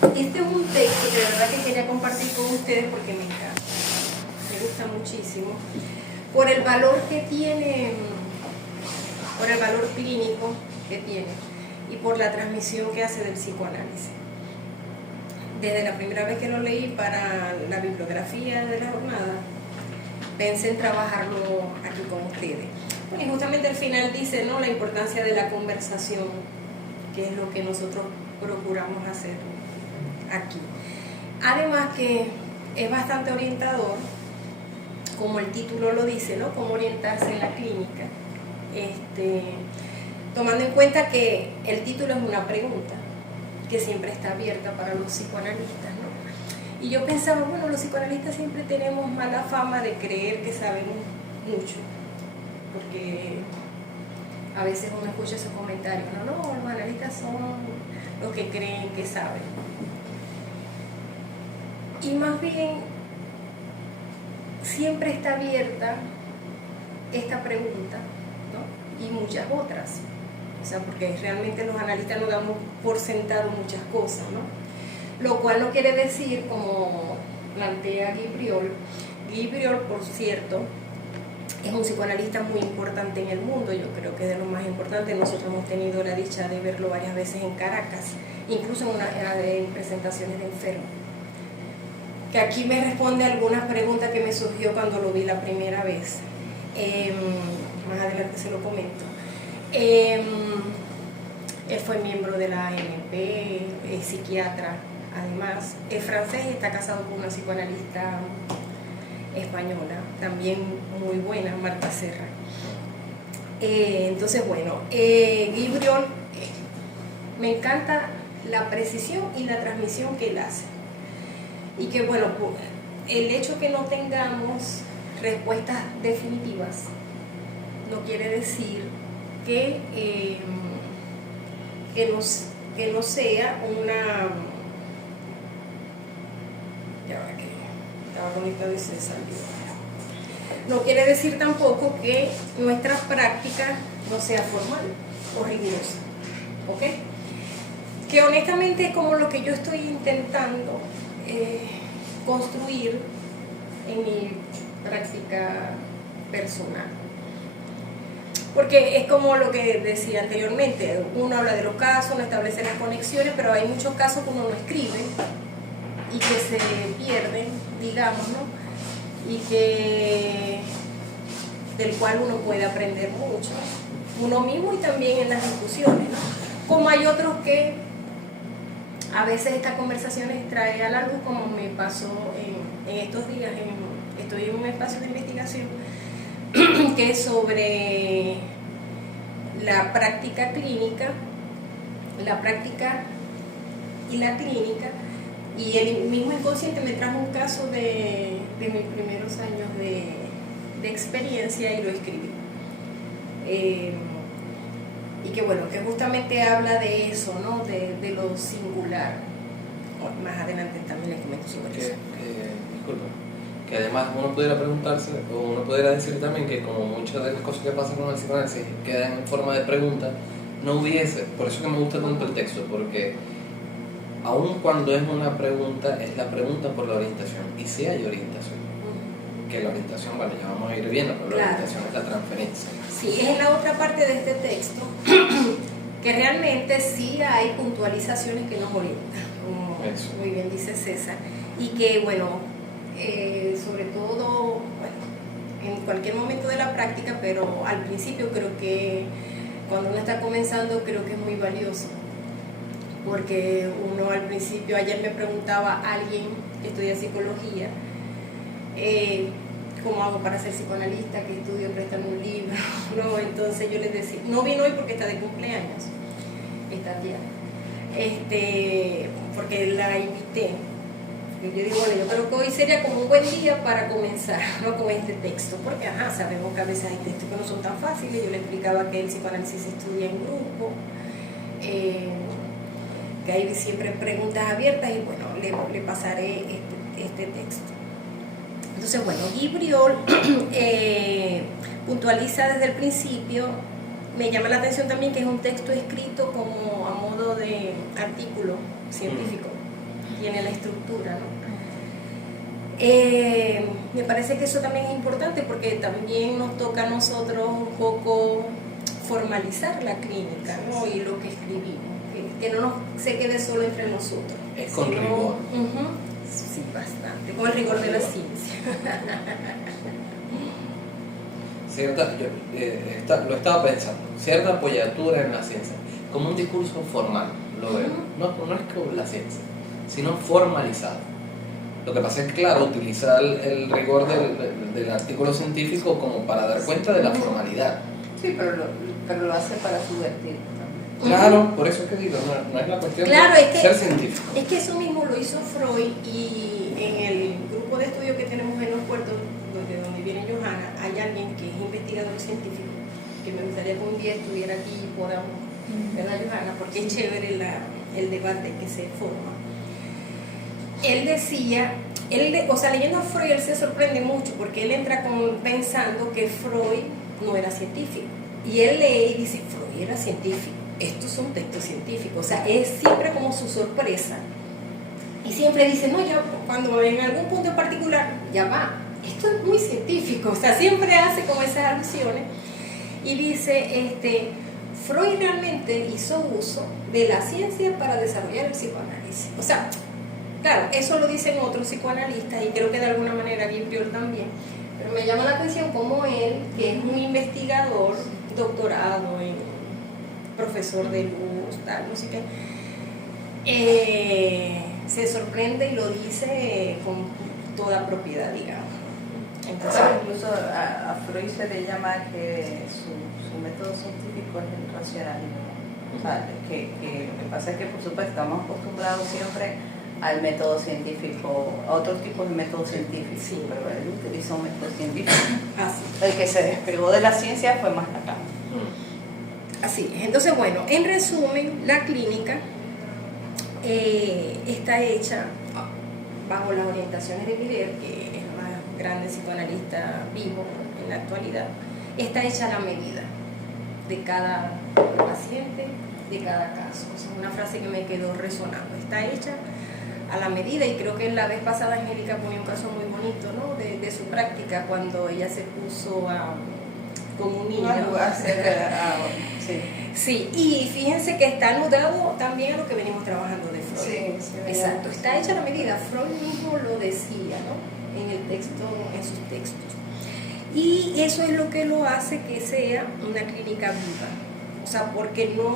Este es un texto que de verdad que quería compartir con ustedes porque me encanta, me gusta muchísimo, por el valor que tiene, por el valor clínico que tiene y por la transmisión que hace del psicoanálisis. Desde la primera vez que lo leí para la bibliografía de la jornada, pensé en trabajarlo aquí con ustedes. Bueno, y justamente al final dice, ¿no?, la importancia de la conversación, que es lo que nosotros procuramos hacer aquí. Además que es bastante orientador, como el título lo dice, ¿no?, cómo orientarse en la clínica, tomando en cuenta que el título es una pregunta que siempre está abierta para los psicoanalistas, ¿no? Y yo pensaba, bueno, los psicoanalistas siempre tenemos mala fama de creer que sabemos mucho, porque a veces uno escucha esos comentarios, no, los analistas son los que creen que saben. Y más bien, siempre está abierta esta pregunta, ¿no?, y muchas otras. O sea, porque realmente los analistas nos damos por sentado muchas cosas, ¿no? Lo cual no quiere decir, como plantea Guy Briol, por cierto, es un psicoanalista muy importante en el mundo, yo creo que es de lo más importante. Nosotros hemos tenido la dicha de verlo varias veces en Caracas, incluso en presentaciones de enfermos. Que aquí me responde algunas preguntas que me surgió cuando lo vi la primera vez. Más adelante se lo comento. Él fue miembro de la ANP, es psiquiatra, además es francés y está casado con una psicoanalista española, también muy buena, Marta Serra. Entonces, bueno, Guy Briol, me encanta la precisión y la transmisión que él hace. Y que, bueno, el hecho que no tengamos respuestas definitivas no quiere decir que no sea una... Ya va, que estaba conectado y se salió. No quiere decir tampoco que nuestra práctica no sea formal o rigurosa, ¿ok? Que honestamente es como lo que yo estoy intentando construir en mi práctica personal. Porque es como lo que decía anteriormente, uno habla de los casos, no establece las conexiones, pero hay muchos casos que uno no escribe y que se pierden, digamos, ¿no? Y que del cual uno puede aprender mucho, uno mismo y también en las discusiones, ¿no? Como hay otros que a veces estas conversaciones traen a la luz, como me pasó en estos días, estoy en un espacio de investigación que es sobre la práctica clínica, la práctica y la clínica, y el mismo inconsciente me trajo un caso de mis primeros años de experiencia y lo escribí. Y que bueno, que justamente habla de eso, ¿no? De lo singular. Más adelante también les comento sobre eso. Disculpa. Que además uno pudiera preguntarse, o uno pudiera decir también que como muchas de las cosas que pasan con el psicoanálisis quedan en forma de pregunta, no hubiese, por eso que me gusta tanto el texto, porque aun cuando es una pregunta, es la pregunta por la orientación, y si hay orientación, que la orientación, bueno, ya vamos a ir viendo, pero la orientación es la transferencia. Sí, es la otra parte de este texto, que realmente sí hay puntualizaciones que nos orientan, como muy bien dice César, y que bueno, sobre todo, bueno, en cualquier momento de la práctica, pero al principio creo que cuando uno está comenzando creo que es muy valioso, porque uno al principio, ayer me preguntaba a alguien que estudia psicología, ¿cómo hago para ser psicoanalista? ¿Qué estudio? Préstame un libro, ¿no? Entonces yo les decía, no vino hoy porque está de cumpleaños, esta tía, porque la invité. Yo digo, bueno, yo creo que hoy sería como un buen día para comenzar, ¿no?, con este texto, porque sabemos que a veces hay textos que no son tan fáciles. Yo le explicaba que el psicoanálisis se estudia en grupo, que hay siempre preguntas abiertas, y bueno, le pasaré este texto. Entonces, bueno, Guy Briol puntualiza desde el principio. Me llama la atención también que es un texto escrito como a modo de artículo científico. tiene la estructura, ¿no? Me parece que eso también es importante porque también nos toca a nosotros un poco formalizar la clínica, ¿no? Y lo que escribimos, que no se quede solo entre nosotros. Es con rigor. Sí, bastante, con el rigor de la ciencia. Lo estaba pensando, cierta apoyatura en la ciencia, como un discurso formal, lo veo. No es como la ciencia, sino formalizado. Lo que pasa es que, claro, utilizar el rigor del artículo científico como para dar cuenta de la formalidad. Sí, pero lo hace para subvertir. Claro, por eso es que digo, no es la cuestión Claro, de es que, ser científico. Es que eso mismo lo hizo Freud, y en el grupo de estudio que tenemos en los puertos, donde viene Johanna, hay alguien que es investigador científico, que me gustaría que un día estuviera aquí y podamos, ¿verdad, Johanna? Porque es chévere el debate que se forma. Él decía, leyendo a Freud, él se sorprende mucho porque él entra pensando que Freud no era científico. Y él lee y dice, Freud era científico. Esto es un texto científico. O sea, es siempre como su sorpresa. Y siempre dice, no, ya cuando en algún punto en particular, ya va, esto es muy científico. O sea, siempre hace como esas alusiones. Y dice, Freud realmente hizo uso de la ciencia para desarrollar el psicoanálisis. O sea, claro, eso lo dicen otros psicoanalistas y creo que de alguna manera Guipriol también, pero me llama la atención como él, que es un investigador, doctorado en profesor de luz, tal, no sé qué, se sorprende y lo dice con toda propiedad, digamos. Entonces, incluso a Freud se le llama que su método científico es el racionalismo. O sea, que lo que pasa es que, por supuesto, estamos acostumbrados siempre al método científico, a otros tipos de métodos científicos, sí, pero él utilizó un método científico. Así. El que se despegó de la ciencia fue más Lacan. Así es. Entonces, bueno, en resumen, la clínica está hecha bajo las orientaciones de Miller, que es el más grande psicoanalista vivo en la actualidad. Está hecha a la medida de cada paciente, de cada caso. O sea, una frase que me quedó resonando. Está hecha a la medida, y creo que la vez pasada Angélica ponía un caso muy bonito, ¿no? de su práctica cuando ella se puso como un niño. Sí. Sí, y fíjense que está anudado también a lo que venimos trabajando de Freud. Sí, exacto, está hecha a la medida. Freud mismo lo decía, ¿no? En el texto, en sus textos. Y eso es lo que lo hace que sea una clínica viva. O sea, porque no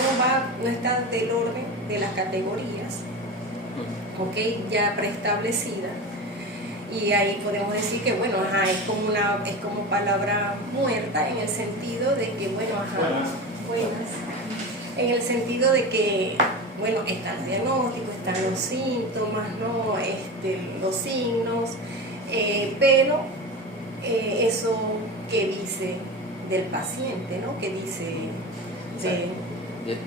está del orden de las categorías, ¿ok? Ya preestablecidas. Y ahí podemos decir que, bueno, es como palabra muerta en el sentido de que, bueno, buenas. En el sentido de que, bueno, están los diagnósticos, están los síntomas, ¿no? Los signos, pero eso que dice del paciente, ¿no? Que dice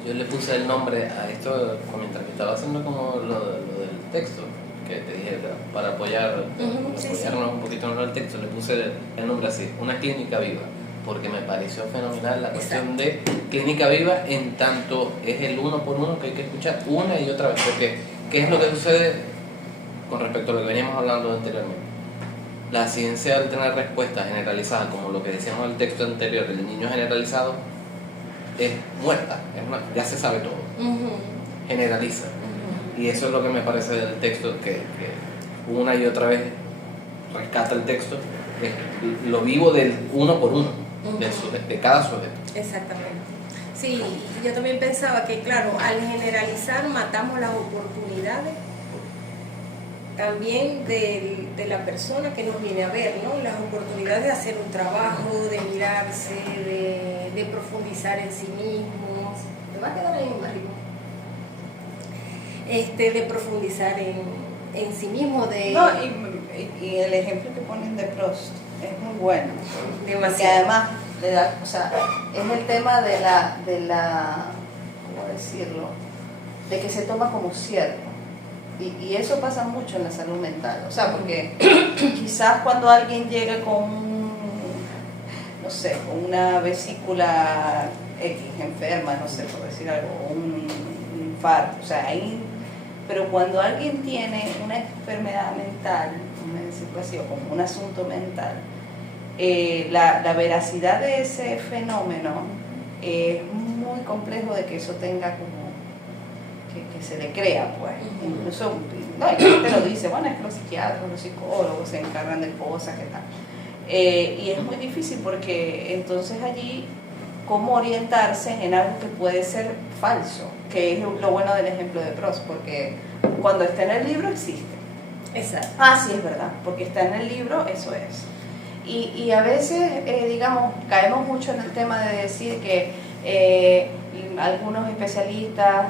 Yo le puse el nombre a esto mientras que estaba haciendo como lo del texto, que te dije, para apoyarnos un poquito en el texto, le puse el nombre así, una clínica viva, porque me pareció fenomenal la cuestión de clínica viva, en tanto es el uno por uno que hay que escuchar una y otra vez, porque ¿qué es lo que sucede con respecto a lo que veníamos hablando anteriormente? La ciencia, al tener respuestas generalizadas, como lo que decíamos en el texto anterior, el niño generalizado, es muerta, ya se sabe todo, generaliza. Y eso es lo que me parece del texto, que una y otra vez rescata el texto, es lo vivo del uno por uno, de cada sujeto. Exactamente. Sí, yo también pensaba que, claro, al generalizar matamos las oportunidades también de la persona que nos viene a ver, ¿no? Las oportunidades de hacer un trabajo, de mirarse, de profundizar en sí mismos. ¿Te va a quedar ahí, Marino? De profundizar en sí mismo. No, y el ejemplo que ponen de Proust es muy bueno. Demasiado. Porque además le da, o sea, es el tema de la ¿cómo decirlo? De que se toma como cierto. Y eso pasa mucho en la salud mental, o sea, porque quizás cuando alguien llega con no sé, con una vesícula X enferma, no sé, por decir algo, un infarto, o sea, ahí Pero cuando alguien tiene una enfermedad mental, una situación como un asunto mental, la veracidad de ese fenómeno es muy complejo de que eso tenga como que se le crea, pues. Incluso, no, hay gente lo dice, bueno, es que los psiquiatras, los psicólogos se encargan de cosas, ¿qué tal? Y es muy difícil porque entonces allí, ¿cómo orientarse en algo que puede ser falso? Que es lo bueno del ejemplo de Proust, porque cuando está en el libro existe. Exacto. Ah, sí, es verdad, porque está en el libro, eso es. Y a veces, digamos, caemos mucho en el tema de decir que algunos especialistas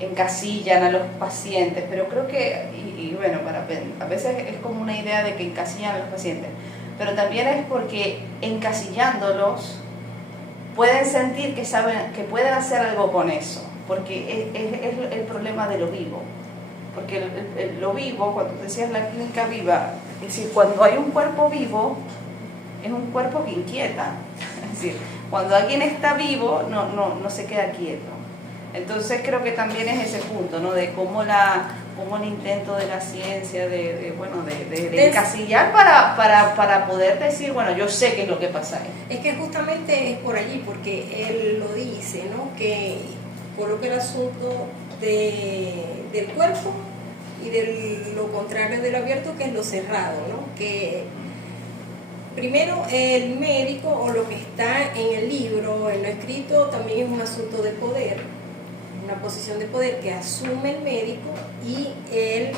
encasillan a los pacientes, pero creo que, y bueno, a veces es como una idea de que encasillan a los pacientes, pero también es porque encasillándolos pueden sentir que saben, que pueden hacer algo con eso, porque es el problema de lo vivo. Porque lo vivo, cuando decías la clínica viva, es decir, cuando hay un cuerpo vivo, es un cuerpo que inquieta. Es decir, cuando alguien está vivo, no se queda quieto. Entonces creo que también es ese punto, ¿no? De cómo el intento de la ciencia, de encasillar para poder decir, bueno, yo sé qué es lo que pasa ahí. Es que justamente es por allí, porque él lo dice, ¿no? Que coloca el asunto del cuerpo y de lo contrario de lo abierto, que es lo cerrado, ¿no? Que primero el médico, o lo que está en el libro, en lo escrito, también es un asunto de poder, una posición de poder que asume el médico, y él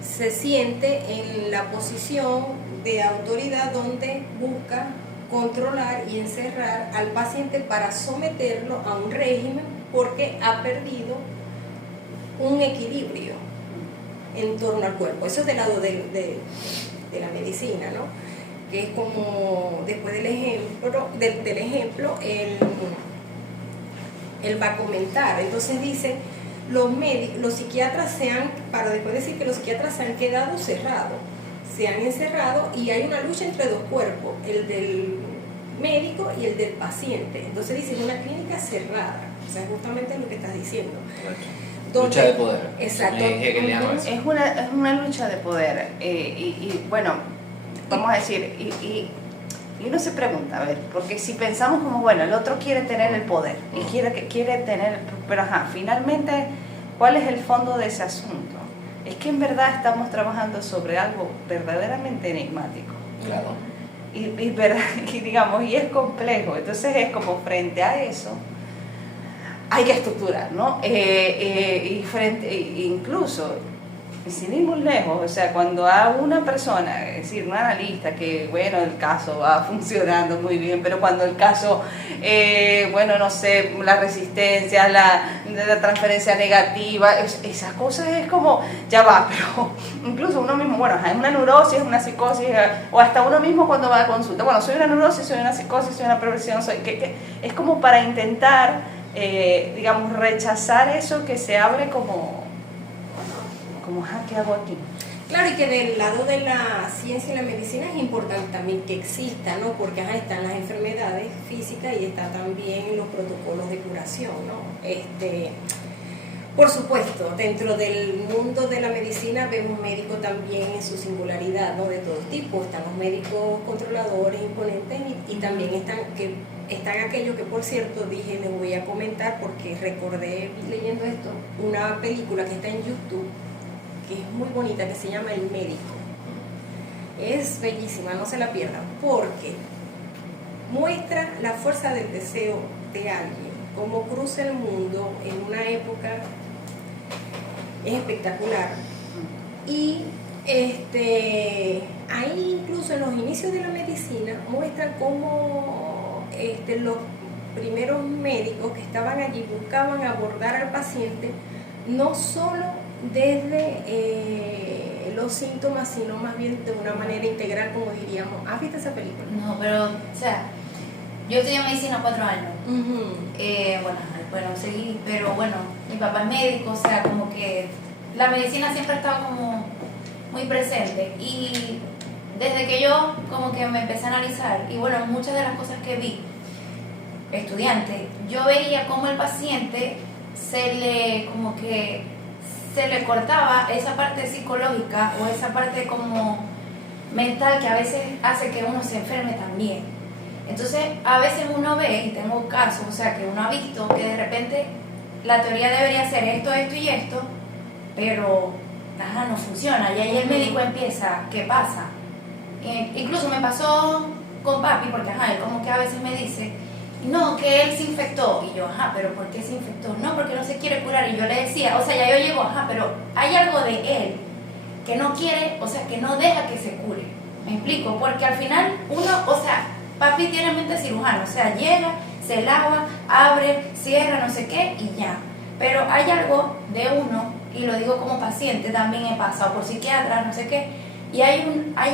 se siente en la posición de autoridad donde busca controlar y encerrar al paciente para someterlo a un régimen, porque ha perdido un equilibrio en torno al cuerpo. Eso es del lado de la medicina, ¿no? Que es como, después del ejemplo él va a comentar. Entonces dice, los psiquiatras para después decir que los psiquiatras se han quedado cerrados, se han encerrado, y hay una lucha entre dos cuerpos, el del médico y el del paciente. Entonces dice, es una clínica cerrada, o sea, justamente lo que estás diciendo. Lucha de poder. Exacto. Es una lucha de poder. Y bueno, vamos a decir, y uno se pregunta, a ver, porque si pensamos como, bueno, el otro quiere tener el poder, y quiere tener, pero finalmente, ¿cuál es el fondo de ese asunto? Es que en verdad estamos trabajando sobre algo verdaderamente enigmático. Claro. Y es complejo. Entonces es como, frente a eso hay que estructurar, ¿no? Incluso, sin ir muy lejos, o sea, cuando a una persona, es decir, un analista, que bueno, el caso va funcionando muy bien, pero cuando el caso, bueno, no sé, la resistencia, la transferencia negativa, esas cosas es como, ya va, pero incluso uno mismo, bueno, es una neurosis, una psicosis, o hasta uno mismo cuando va a consulta, bueno, soy una neurosis, soy una psicosis, soy una perversión, es como para intentar, digamos, rechazar eso que se abre como ¿qué hago aquí? Claro, y que del lado de la ciencia y la medicina es importante también que exista, ¿no? Porque están las enfermedades físicas y está también los protocolos de curación, ¿no? Por supuesto, dentro del mundo de la medicina vemos médicos también en su singularidad, ¿no? De todo tipo. Están los médicos controladores, imponentes, y también están aquellos que, por cierto, dije, les voy a comentar porque recordé leyendo esto, una película que está en YouTube, que es muy bonita, que se llama El Médico. Es bellísima, no se la pierdan, porque muestra la fuerza del deseo de alguien, cómo cruza el mundo en una época, es espectacular. Y ahí incluso en los inicios de la medicina muestran cómo los primeros médicos que estaban allí buscaban abordar al paciente no solo desde los síntomas, sino más bien de una manera integral, como diríamos. ¿Has visto esa película? No, pero, o sea, yo estudié medicina 4 años. Bueno, seguí, pero bueno, mi papá es médico, o sea, como que la medicina siempre ha estado como muy presente. Y desde que yo como que me empecé a analizar, y bueno, muchas de las cosas que vi, estudiante, yo veía cómo el paciente como que se le cortaba esa parte psicológica o esa parte como mental que a veces hace que uno se enferme también. Entonces, a veces uno ve, y tengo casos, o sea, que uno ha visto que de repente la teoría debería ser esto, esto y esto, pero no funciona. Y ahí el médico empieza, ¿qué pasa? Incluso me pasó con papi, porque él como que a veces me dice, no, que él se infectó. Y yo, pero ¿por qué se infectó? No, porque no se quiere curar. Y yo le decía, o sea, ya yo llego, pero hay algo de él que no quiere, o sea, que no deja que se cure. ¿Me explico? Porque al final uno, o sea, papi tiene mente cirujano, o sea, llega, se lava, abre, cierra, no sé qué y ya. Pero hay algo de uno, y lo digo como paciente, también he pasado por psiquiatra, no sé qué, y hay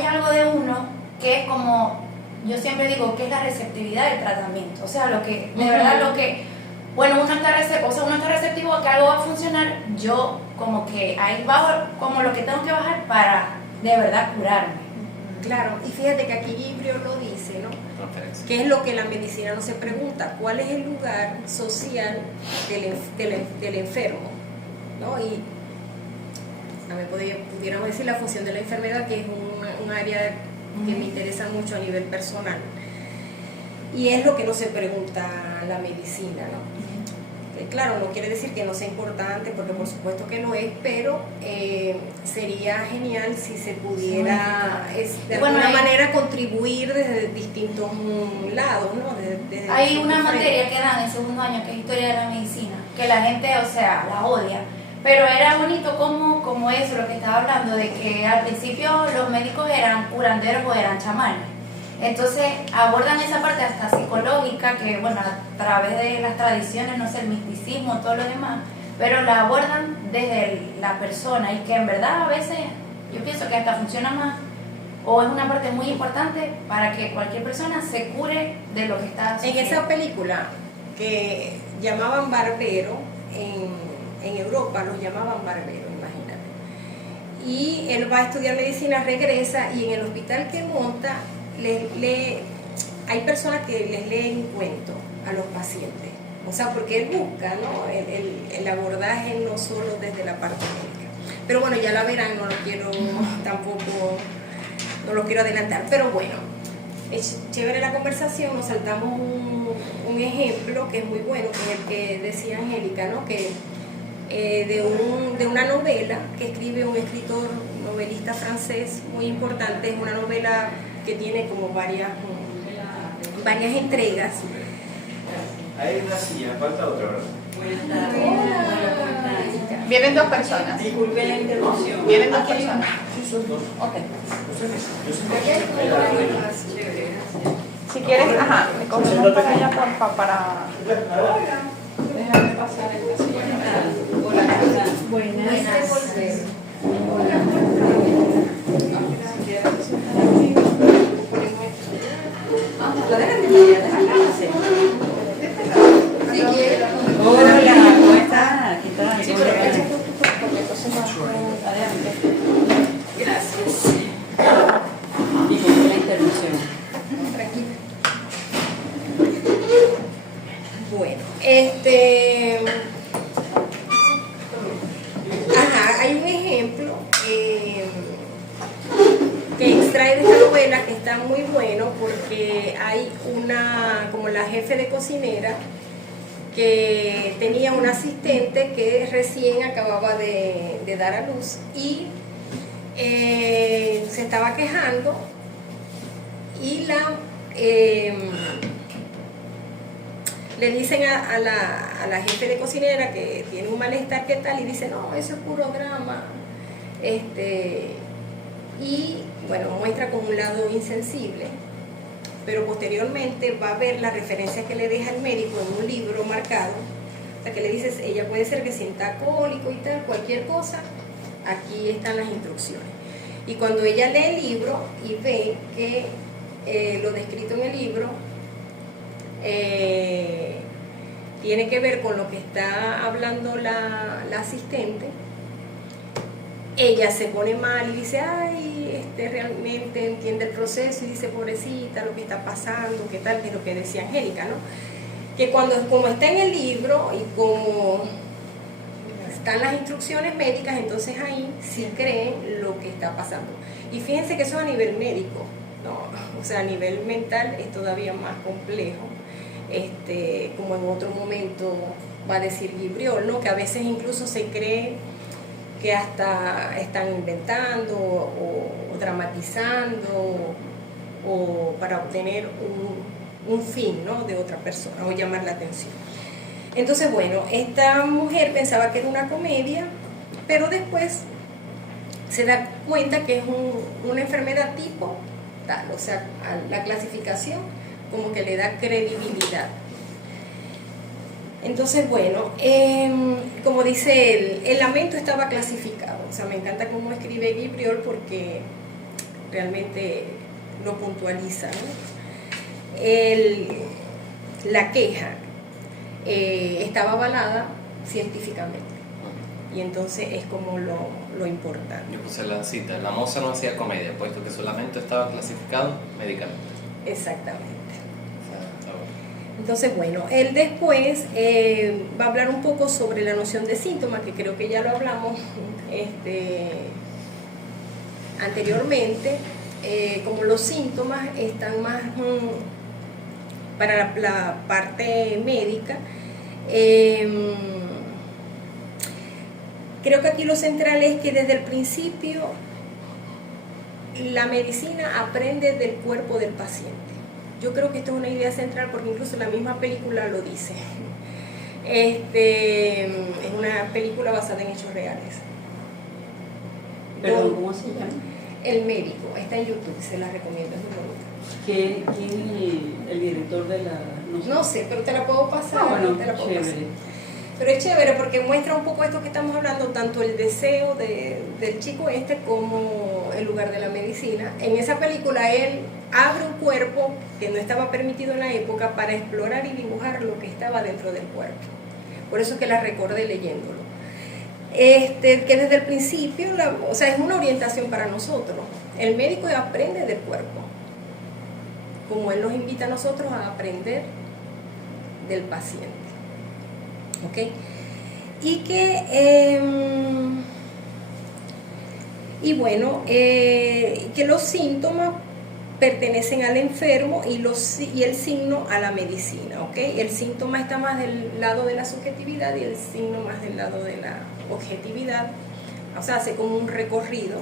algo de uno que es como, yo siempre digo que es la receptividad del tratamiento, o sea, lo que, de verdad lo que, bueno, uno está receptivo a que algo va a funcionar, yo como que ahí bajo como lo que tengo que bajar para de verdad curarme. Claro, y fíjate que aquí Ibrio lo dice, ¿no? ¿Qué es lo que la medicina no se pregunta? ¿Cuál es el lugar social del enfermo? ¿No? Y a mí pudiéramos decir la función de la enfermedad, que es un área que me interesa mucho a nivel personal. Y es lo que no se pregunta la medicina, ¿no? Claro, no quiere decir que no sea importante, porque por supuesto que lo es, pero sería genial si se pudiera de alguna manera contribuir desde distintos lados, ¿no? Desde hay una materia que dan en segundo año que es historia de la medicina, que la gente, o sea, la odia, pero era bonito como eso, lo que estaba hablando, de que al principio los médicos eran curanderos o eran chamanes. Entonces abordan esa parte hasta psicológica, que bueno, a través de las tradiciones, no sé, el misticismo, todo lo demás, pero la abordan desde la persona, y que en verdad a veces yo pienso que hasta funciona más, o es una parte muy importante para que cualquier persona se cure de lo que está sufriendo. En esa película que llamaban barbero, en Europa los llamaban barbero, imagínate, y él va a estudiar medicina, regresa, y en el hospital que monta hay personas que les leen cuentos a los pacientes, o sea, porque él busca, ¿no? el abordaje no solo desde la parte médica. Pero bueno, ya la verán, no lo quiero tampoco, no lo quiero adelantar, pero bueno, es chévere la conversación. Nos saltamos un ejemplo que es muy bueno, que es el que decía Angélica, ¿no? Que de una novela que escribe un escritor novelista francés muy importante. Es una novela que tiene como varias entregas. Hay una silla, falta otra, ¿verdad? Buenas tardes. Vienen dos personas. Disculpe la interrupción. Vienen dos personas. Sí, son dos. Ok. Yo sé Chévere, Si quieres, me cogemos para allá, porfa, para... Déjame pasar esta silla. Hola, ¿verdad? La dejan de allá, déjala. Si quieres. Hola, ¿cómo estás? ¿Qué tal? Sí, pero echa tú, porque entonces no... Adelante. Gracias. Disculpe la interrupción. Tranquila. Bueno, hay un ejemplo que extrae de esta novela que está muy bueno, porque hay como la jefe de cocinera que tenía un asistente que recién acababa de dar a luz, y se estaba quejando, y le dicen a la jefe de cocinera que tiene un malestar, ¿qué tal? Y dice, no, eso es puro drama. Y bueno, muestra como un lado insensible, pero posteriormente va a ver la referencia que le deja el médico en un libro marcado, o sea, que le dices, ella puede ser que sienta cólico y tal, cualquier cosa, aquí están las instrucciones. Y cuando ella lee el libro y ve que lo descrito en el libro tiene que ver con lo que está hablando la asistente, ella se pone mal y dice, ay, realmente entiende el proceso, y dice, pobrecita, lo que está pasando, qué tal, que es lo que decía Angélica, ¿no? Que como está en el libro y como están las instrucciones médicas, entonces ahí sí creen lo que está pasando. Y fíjense que eso a nivel médico, ¿no? O sea, a nivel mental es todavía más complejo, como en otro momento va a decir Gibriol, ¿no? Que a veces incluso se cree que hasta están inventando o dramatizando o para obtener un fin, ¿no? De otra persona o llamar la atención. Entonces, bueno, esta mujer pensaba que era una comedia, pero después se da cuenta que es una enfermedad tipo tal, o sea, a la clasificación como que le da credibilidad. Entonces, bueno, como dice él, el lamento estaba clasificado. O sea, me encanta cómo escribe Gibriol porque realmente lo puntualiza, ¿no? La queja estaba avalada científicamente. Y entonces es como lo importante. Yo puse la cita, la moza no hacía comedia, puesto que su lamento estaba clasificado médicamente. Exactamente. O sea, está bueno. Entonces, bueno, él después va a hablar un poco sobre la noción de síntoma, que creo que ya lo hablamos anteriormente. Como los síntomas están más para la parte médica, creo que aquí lo central es que desde el principio la medicina aprende del cuerpo del paciente. Yo creo que esto es una idea central porque incluso la misma película lo dice. Es una película basada en hechos reales. Perdón, ¿cómo se llama? El médico, está en YouTube, se la recomiendo, es muy bonita. ¿Quién es el director de la...? No sé, pero te la puedo pasar. Ah, bueno, te la puedo pasar. chévere. Pero es chévere porque muestra un poco esto que estamos hablando, tanto el deseo del chico como el lugar de la medicina. En esa película él abre un cuerpo que no estaba permitido en la época para explorar y dibujar lo que estaba dentro del cuerpo. Por eso es que la recordé leyéndolo. Que desde el principio, o sea, es una orientación para nosotros. El médico aprende del cuerpo, como él nos invita a nosotros a aprender del paciente. ¿Ok? Y que los síntomas pertenecen al enfermo y el signo a la medicina, ¿ok? El síntoma está más del lado de la subjetividad y el signo más del lado de la objetividad. O sea, hace como un recorrido.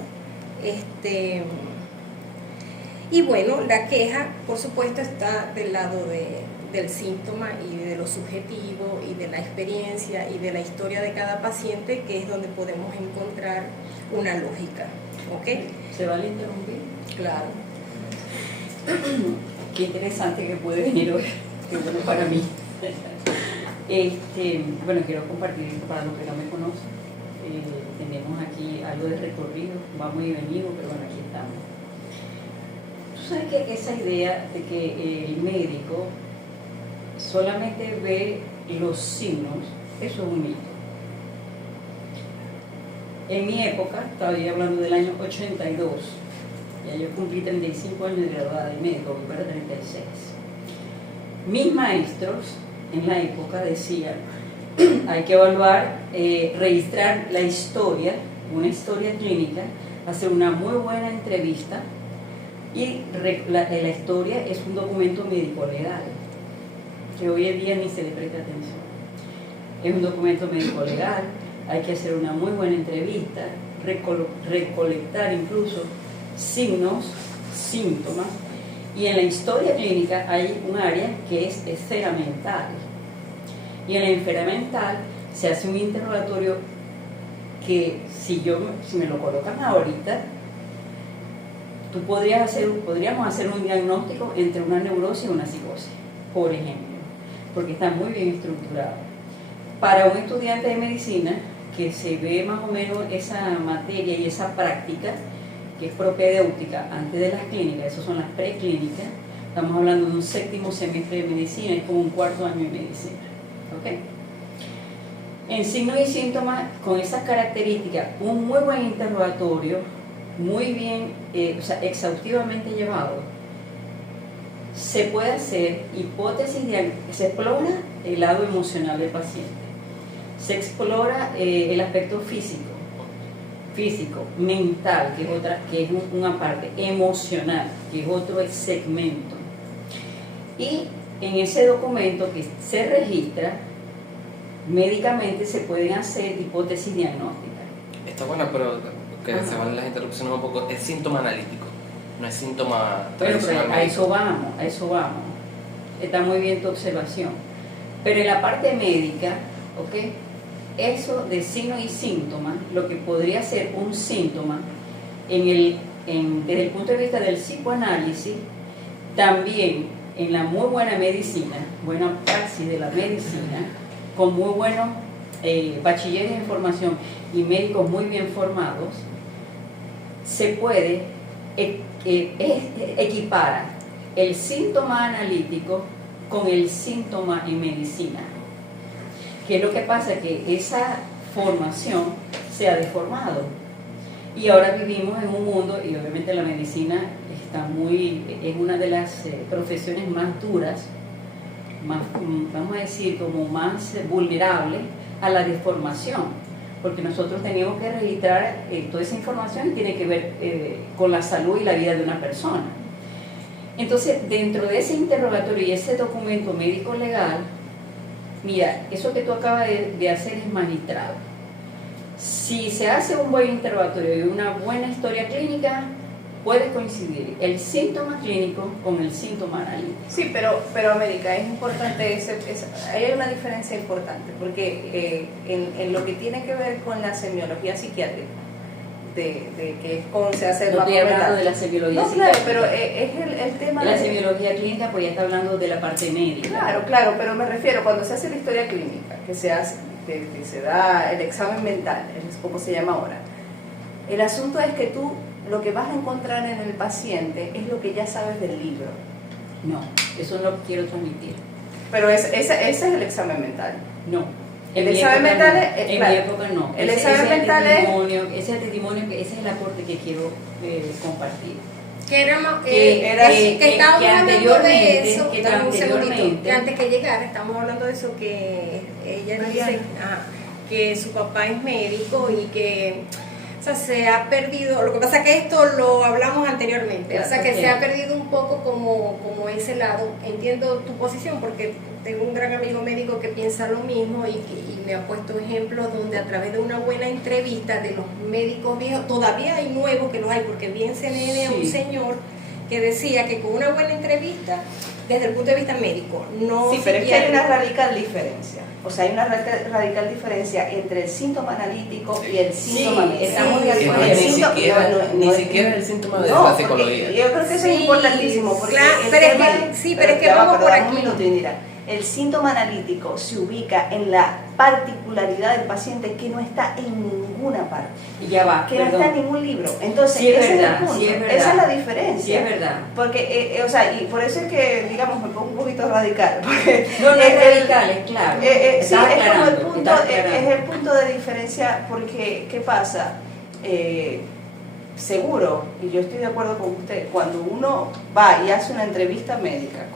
Y bueno, la queja, por supuesto, está del lado del síntoma y de lo subjetivo y de la experiencia y de la historia de cada paciente, que es donde podemos encontrar una lógica, ¿ok? ¿Se vale interrumpir? Claro. Qué interesante que puede venir hoy, qué bueno para mí. Bueno, quiero compartir esto para los que no me conocen. Tenemos aquí algo de recorrido, vamos y venimos, pero bueno, aquí estamos. Tú sabes que esa idea de que el médico solamente ve los signos, eso es un mito. En mi época, estaba yo hablando del año 82, ya yo cumplí 35 años de graduada de médico, voy para 36. Mis maestros en la época decían, hay que evaluar, registrar la historia, una historia clínica, hacer una muy buena entrevista y la historia es un documento médico legal, que hoy en día ni se le presta atención. Es un documento médico legal, hay que hacer una muy buena entrevista, recolectar incluso signos, síntomas, y en la historia clínica hay un área que es esfera mental. Y en la esfera mental se hace un interrogatorio que si me lo colocan ahorita, podríamos hacer un diagnóstico entre una neurosis y una psicosis, por ejemplo, porque está muy bien estructurado. Para un estudiante de medicina que se ve más o menos esa materia y esa práctica, que es propedéutica antes de las clínicas, esas son las preclínicas, estamos hablando de un 7º semestre de medicina, es como un 4º año de medicina. ¿Okay? En signos y síntomas, con esas características, un muy buen interrogatorio, muy bien, exhaustivamente llevado, se puede hacer hipótesis, se explora el lado emocional del paciente, se explora el aspecto físico, mental, que es una parte, emocional, que es otro segmento. Y en ese documento que se registra, médicamente se pueden hacer hipótesis diagnósticas. Está buena, pero que se van las interrupciones un poco. Es síntoma analítico, no es síntoma Bueno, tradicional. pero a eso vamos. Está muy bien tu observación. Pero en la parte médica, ¿ok? Eso de signo y síntoma, lo que podría ser un síntoma, desde el punto de vista del psicoanálisis, también en la muy buena medicina, buena praxis de la medicina, con muy buenos bachilleres en formación y médicos muy bien formados, se puede equiparar el síntoma analítico con el síntoma en medicina. ¿Qué es lo que pasa? Que esa formación se ha deformado. Y ahora vivimos en un mundo, y obviamente la medicina es una de las profesiones más duras, más, vamos a decir, como más vulnerable a la deformación, porque nosotros tenemos que registrar toda esa información y tiene que ver con la salud y la vida de una persona. Entonces, dentro de ese interrogatorio y ese documento médico legal, mira, eso que tú acabas de hacer es magistral. Si se hace un buen interrogatorio y una buena historia clínica, puede coincidir el síntoma clínico con el síntoma analítico. Sí, pero América, es importante, hay una diferencia importante, porque en lo que tiene que ver con la semiología psiquiátrica, de que es cómo se hace el No estoy mapa hablando mental. de la semiología No, claro, psiquiátrica. pero es el tema La de... semiología clínica pues ya está hablando de la parte médica. Claro, pero me refiero, cuando se hace la historia clínica, que se da el examen mental, es como se llama ahora, el asunto es que tú lo que vas a encontrar en el paciente es lo que ya sabes del libro. No, eso no lo quiero transmitir. Pero ese es el examen mental. No. El En mi examen época mental no. es- En claro. mi época no. El examen mental es- ese es el testimonio, ese es el aporte que quiero compartir. Que estábamos hablando de eso, que dame un segundito, anteriormente- que antes que llegara estábamos hablando de eso, que ella dice que su papá es médico y que, o sea, se ha perdido, lo que pasa es que esto lo hablamos anteriormente, o sea, que Ok. se ha perdido un poco como ese lado. Entiendo tu posición porque tengo un gran amigo médico que piensa lo mismo y me ha puesto ejemplos donde a través de una buena entrevista de los médicos viejos, todavía hay nuevos que los hay, porque vi en CNN a un Sí. señor que decía que con una buena entrevista, desde el punto de vista médico, no Sí, pero es que hay una psiquiátrico. radical diferencia. O sea, hay una radical diferencia entre el síntoma analítico y el síntoma. Sí, Estamos sí, de Que acuerdo. no El es ni síntoma- siquiera, no, ni no, siquiera el síntoma de no, la porque psicología. yo creo que eso es Sí, importantísimo. Porque claro, el pero es tema que- sí, pero es que ya va, vamos por perdón, aquí. un minuto, Indira. El síntoma analítico se ubica en la particularidad del paciente que no está en ninguna parte, Y ya va, que no está en perdón. ningún libro. Entonces, Sí es ese verdad, es el punto. sí es verdad. Esa es la diferencia. Sí, es verdad. Porque, o sea, y por eso es que, digamos, me pongo un poquito radical. Porque No, no es el- radical, es claro. sí, Estás es como el aclarando, punto, estás aclarando. es el punto de diferencia, porque, ¿qué pasa? Seguro, y yo estoy de acuerdo con usted, cuando uno va y hace una entrevista médica,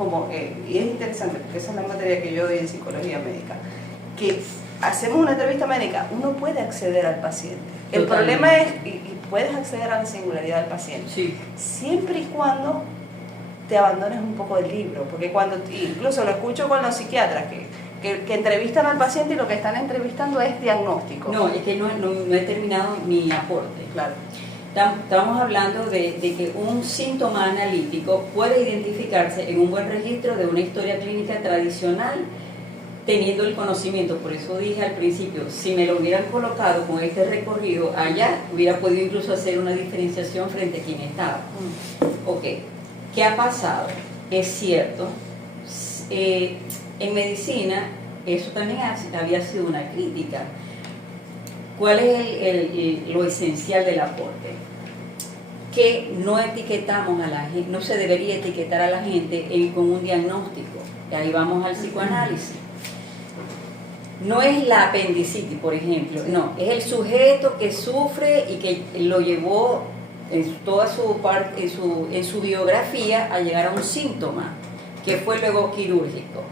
y es interesante, porque esa es la materia que yo doy en psicología médica, que hacemos una entrevista médica, uno puede acceder al paciente. El Totalmente. problema es, y puedes acceder a la singularidad del paciente, Sí. siempre y cuando te abandones un poco del libro, porque incluso lo escucho con los psiquiatras que entrevistan al paciente y lo que están entrevistando es diagnóstico. No, es que no he terminado mi aporte. Claro. Estamos hablando de que un síntoma analítico puede identificarse en un buen registro de una historia clínica tradicional teniendo el conocimiento. Por eso dije al principio, si me lo hubieran colocado con este recorrido allá, hubiera podido incluso hacer una diferenciación frente a quien estaba. Ok, ¿qué ha pasado? Es cierto, en medicina eso también había sido una crítica. ¿Cuál es lo esencial del aporte? Que no etiquetamos a la gente, no se debería etiquetar a la gente con un diagnóstico. Y ahí vamos al psicoanálisis. No es la apendicitis, por ejemplo, no, es el sujeto que sufre y que lo llevó en toda su parte, en su biografía a llegar a un síntoma que fue luego quirúrgico.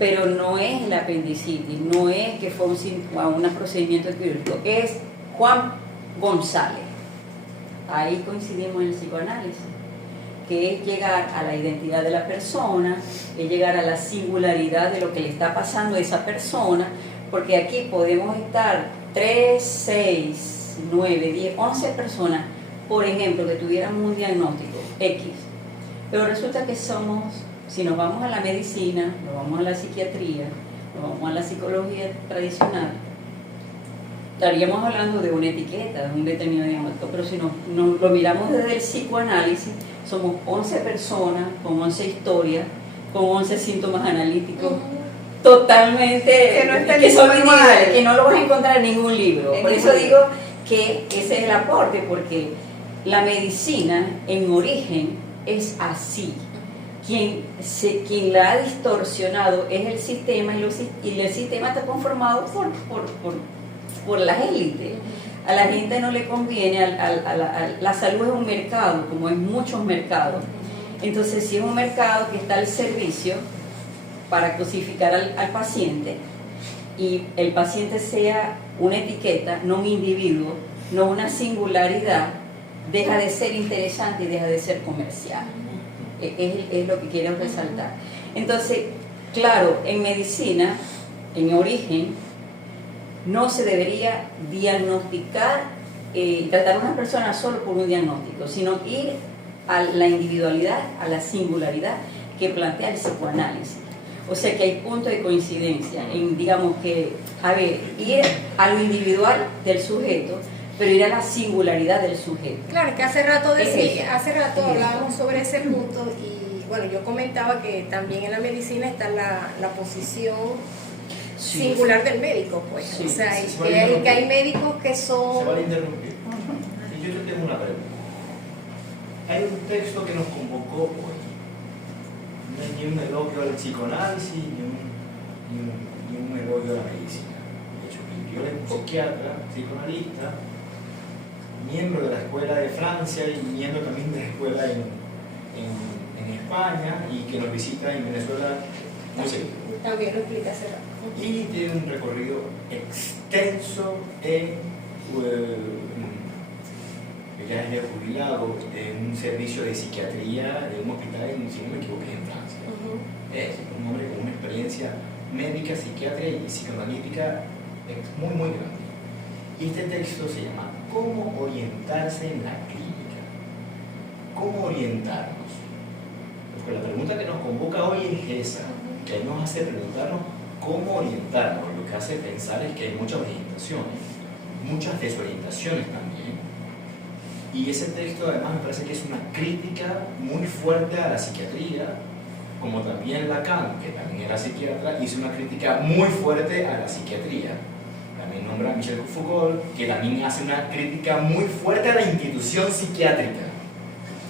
pero no es la apendicitis, no es que fue un procedimiento quirúrgico, es Juan González. Ahí coincidimos en el psicoanálisis, que es llegar a la identidad de la persona, es llegar a la singularidad de lo que le está pasando a esa persona, porque aquí podemos estar 3, 6, 9, 10, 11 personas, por ejemplo, que tuviéramos un diagnóstico X, pero resulta que somos, si nos vamos a la medicina, nos vamos a la psiquiatría, nos vamos a la psicología tradicional, estaríamos hablando de una etiqueta, de un determinado diagnóstico, pero si nos lo miramos desde el psicoanálisis, somos 11 personas con 11 historias, con 11 síntomas analíticos, totalmente Que no está que son en ningún individuales, manual. que no lo vas a encontrar en ningún libro. En Por ningún eso libro. digo que ese es el aporte, porque la medicina en origen es así. Quien la ha distorsionado es el sistema, y el sistema está conformado por las élites. A la gente no le conviene, la salud es un mercado, como en muchos mercados. Entonces, si es un mercado que está al servicio para cosificar al paciente, y el paciente sea una etiqueta, no un individuo, no una singularidad, deja de ser interesante y deja de ser comercial. Es lo que quiero resaltar. Entonces, claro, en medicina, en origen, no se debería diagnosticar, tratar a una persona solo por un diagnóstico, sino ir a la individualidad, a la singularidad que plantea el psicoanálisis. O sea que hay puntos de coincidencia en, digamos que, a ver, ir a lo individual del sujeto, pero ir a la singularidad del sujeto. Claro, es que hace rato hablábamos sobre ese Mm. punto y bueno, yo comentaba que también en la medicina está la posición Sí. singular del médico, pues. Sí. O sea, Sí, y se que vale hay interrumpir. médicos que Se son... vale interrumpir. Y yo te tengo una pregunta. Hay un texto que nos convocó hoy. No es ni un elogio al psicoanálisis, ni un elogio a la medicina. De hecho, yo es un psiquiatra, psicoanalista, miembro de la escuela de Francia y miembro también de la escuela en España y que nos visita en Venezuela muy seguido. También lo explica hace rato. Y tiene un recorrido extenso ya es jubilado en un servicio de psiquiatría de un hospital, si no me equivoco, en Francia. Es un hombre con una experiencia médica, psiquiátrica y psicoanalítica muy, muy grande. Y este texto se llama ¿Cómo orientarse en la clínica? ¿Cómo orientarnos? Porque la pregunta que nos convoca hoy es esa, que nos hace preguntarnos cómo orientarnos. Lo que hace pensar es que hay muchas orientaciones, muchas desorientaciones también. Y ese texto además me parece que es una crítica muy fuerte a la psiquiatría, como también Lacan, que también era psiquiatra, hizo una crítica muy fuerte a la psiquiatría. También nombra a Michel Foucault, que también hace una crítica muy fuerte a la institución psiquiátrica,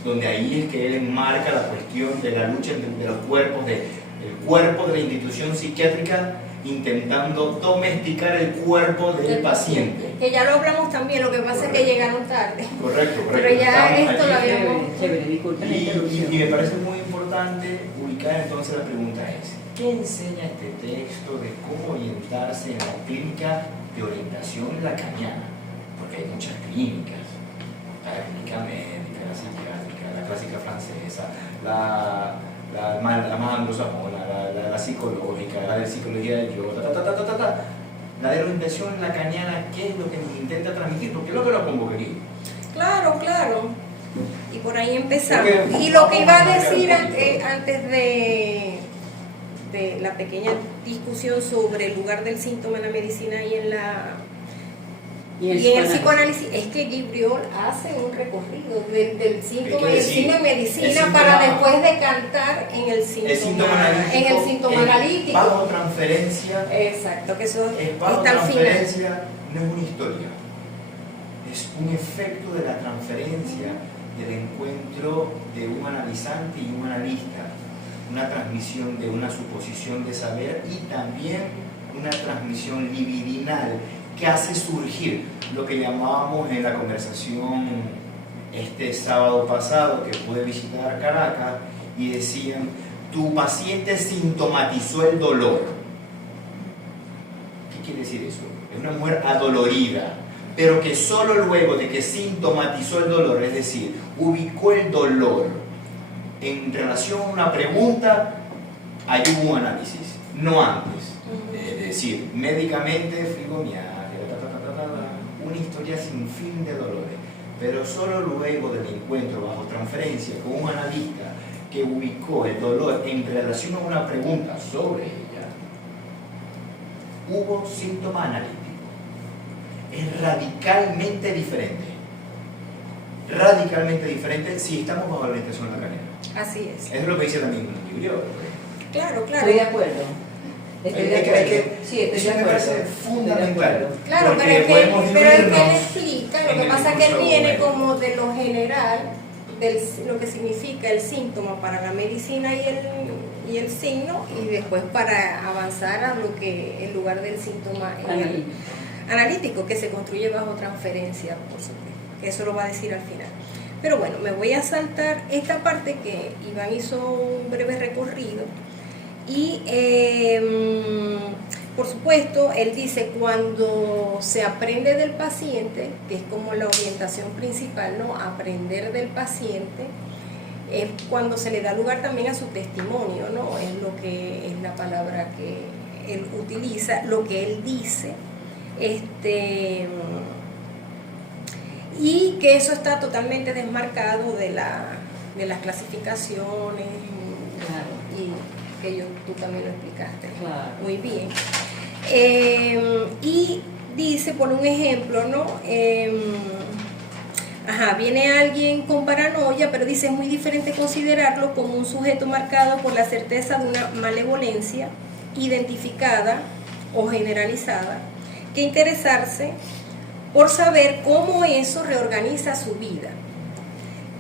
donde ahí es que él enmarca la cuestión de la lucha entre los cuerpos, el cuerpo de la institución psiquiátrica intentando domesticar el cuerpo del paciente. Que ya lo hablamos también, lo que pasa es que llegaron tarde. Correcto. Pero ya Estamos esto lo allí. habíamos... Chévere, disculpen la interrupción. Y me parece muy importante ubicar entonces la pregunta es, ¿qué enseña este texto de cómo orientarse en la clínica de orientación lacaniana? Porque hay muchas clínicas, la clínica médica, la psiquiátrica, la clásica francesa, la más anglosajona, la psicológica, la de psicología del yo, la de orientación lacaniana, ¿qué es lo que intenta transmitir? Porque es lo que lo convoca aquí. Claro, claro. Y por ahí empezamos. Porque Y lo que iba a vamos a decir marcar un poquito. antes de la pequeña discusión sobre el lugar del síntoma en la medicina y en el psicoanálisis es que Guibriol hace un recorrido del síntoma y el síntoma en medicina para después decantar en el síntoma analítico. Bajo transferencia. Exacto, que eso Es bajo está al final. transferencia, no es una historia. Es un efecto de la transferencia del encuentro de un analizante y un analista. Una transmisión de una suposición de saber y también una transmisión libidinal que hace surgir lo que llamábamos en la conversación este sábado pasado que pude visitar Caracas y decían tu paciente sintomatizó el dolor. ¿Qué quiere decir eso? Es una mujer adolorida, pero que solo luego de que sintomatizó el dolor, es decir, ubicó el dolor en relación a una pregunta, ahí hubo un análisis, no antes. Es decir, médicamente, fibromialgia, una historia sin fin de dolores, pero solo luego del encuentro bajo transferencia con un analista que ubicó el dolor en relación a una pregunta sobre ella, hubo síntoma analítico. Es radicalmente diferente. Radicalmente diferente si estamos bajo la orientación lacaniana. Así es. Eso es lo que dice también el libro. Claro, claro. Estoy de acuerdo. Estoy de acuerdo. Sí, estoy de Eso me acuerdo. parece fundamental. Claro, porque pero es podemos que él dividirnos explica, lo en que el pasa es que él discurso viene médico. como de lo general, lo que significa el síntoma para la medicina y el signo, y después para avanzar a lo que el lugar del síntoma analítico, que se construye bajo transferencia, por supuesto. Eso lo va a decir al final. Pero bueno, me voy a saltar esta parte que Iván hizo un breve recorrido. Y por supuesto, él dice cuando se aprende del paciente, que es como la orientación principal, ¿no? Aprender del paciente, es cuando se le da lugar también a su testimonio, ¿no? Es lo que es la palabra que él utiliza, lo que él dice, y que eso está totalmente desmarcado de las clasificaciones. Claro. Y que tú también lo explicaste. Claro. Muy bien. Y dice, por un ejemplo, ¿no? Viene alguien con paranoia, pero dice es muy diferente considerarlo como un sujeto marcado por la certeza de una malevolencia identificada o generalizada, que interesarse por saber cómo eso reorganiza su vida.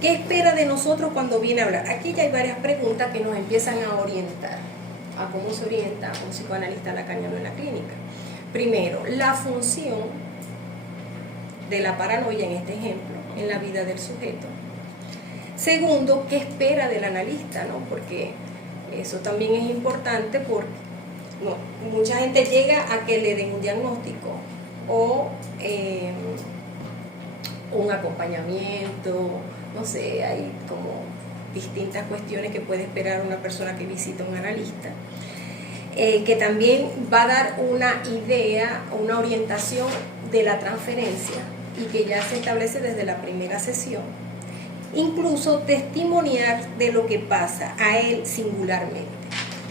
¿Qué espera de nosotros cuando viene a hablar? Aquí ya hay varias preguntas que nos empiezan a orientar a cómo se orienta un psicoanalista lacaniano en la clínica. Primero, la función de la paranoia en este ejemplo, en la vida del sujeto. Segundo, ¿qué espera del analista? ¿No? Porque eso también es importante porque mucha gente llega a que le den un diagnóstico o un acompañamiento, no sé, hay como distintas cuestiones que puede esperar una persona que visita a un analista, que también va a dar una idea, una orientación de la transferencia y que ya se establece desde la primera sesión. Incluso testimoniar de lo que pasa a él singularmente.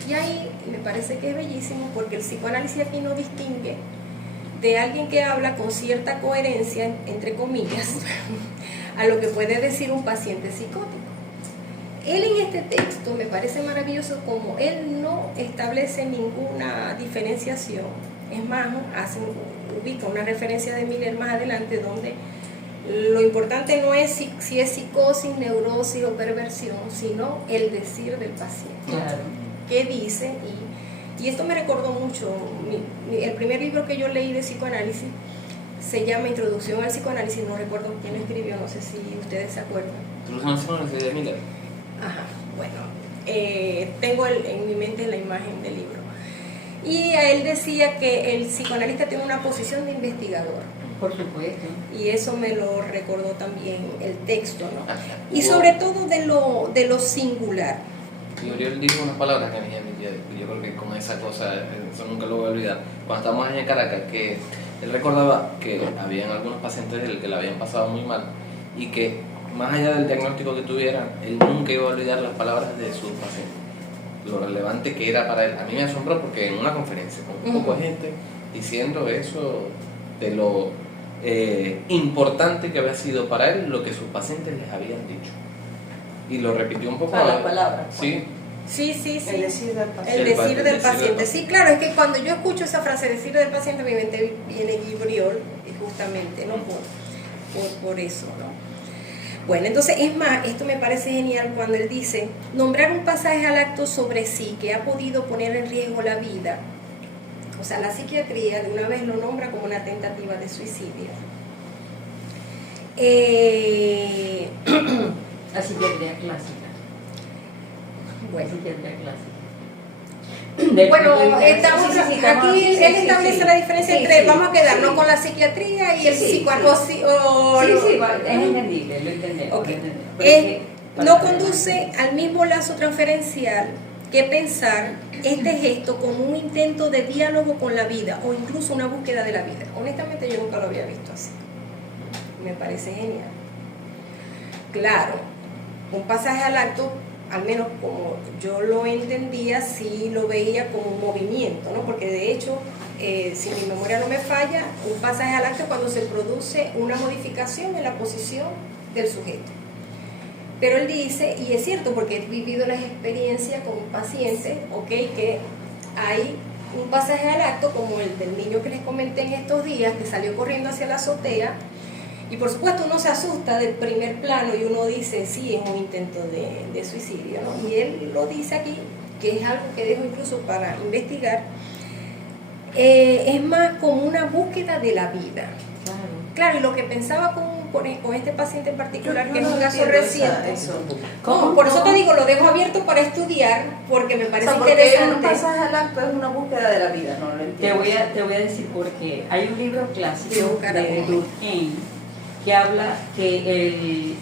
Y ahí me parece que es bellísimo porque el psicoanálisis aquí no distingue de alguien que habla con cierta coherencia, entre comillas, a lo que puede decir un paciente psicótico. Él en este texto me parece maravilloso como él no establece ninguna diferenciación. Es más, ubica una referencia de Miller más adelante donde lo importante no es si es psicosis, neurosis o perversión, sino el decir del paciente. Claro. ¿Qué dice? Y esto me recordó mucho, el primer libro que yo leí de psicoanálisis se llama Introducción al psicoanálisis, no recuerdo quién lo escribió, no sé si ustedes se acuerdan. ¿Introducción al psicoanálisis de Miller? Ajá, bueno, tengo en mi mente la imagen del libro. Y a él decía que el psicoanalista tiene una posición de investigador. Por supuesto. Y eso me lo recordó también el texto, ¿no? Y sobre todo de lo singular. Gabriel dijo unas palabras que a mí yo creo que con esa cosa, eso nunca lo voy a olvidar. Cuando estábamos allá en Caracas, que él recordaba que habían algunos pacientes que le habían pasado muy mal y que más allá del diagnóstico que tuvieran, él nunca iba a olvidar las palabras de sus pacientes. Lo relevante que era para él. A mí me asombró porque en una conferencia con un poco de gente diciendo eso de lo importante que había sido para él lo que sus pacientes les habían dicho. Y lo repitió un poco. Las palabras. Sí. Sí. El decir del paciente. El decir del paciente. Sí, claro, es que cuando yo escucho esa frase, decir del paciente, a mi mente viene Gabriel, justamente, ¿no? Por eso, ¿no? Bueno, entonces, es más, esto me parece genial cuando él dice, nombrar un pasaje al acto sobre sí que ha podido poner en riesgo la vida. O sea, la psiquiatría de una vez lo nombra como una tentativa de suicidio. La psiquiatría clásica. Bueno. Psiquiatría clásica. Bueno, estamos aquí él establece la diferencia entre, vamos a quedarnos con la psiquiatría y el psicoanálisis. Sí, es entendible, lo entendemos. Ok. Lo entendemos. No conduce al mismo lazo transferencial que pensar este gesto como un intento de diálogo con la vida o incluso una búsqueda de la vida. Honestamente yo nunca lo había visto así. Me parece genial. Claro, un pasaje al acto, al menos como yo lo entendía, sí lo veía como un movimiento, ¿no? Porque de hecho, si mi memoria no me falla, un pasaje al acto es cuando se produce una modificación en la posición del sujeto. Pero él dice, y es cierto porque he vivido las experiencias con un paciente, que hay un pasaje al acto como el del niño que les comenté en estos días, que salió corriendo hacia la azotea, y por supuesto uno se asusta del primer plano y uno dice, sí, es un intento de suicidio, ¿no? Y él lo dice aquí, que es algo que dejo incluso para investigar, es más como una búsqueda de la vida. Claro, y lo que pensaba con este paciente en particular, que es un caso reciente. ¿Cómo? Por eso te digo, lo dejo abierto para estudiar, porque me parece porque interesante. un pasaje al acto es una búsqueda de la vida, no lo entiendo. Te voy a decir por qué. Hay un libro De clásico Bucaramanga. de Durkheim que habla que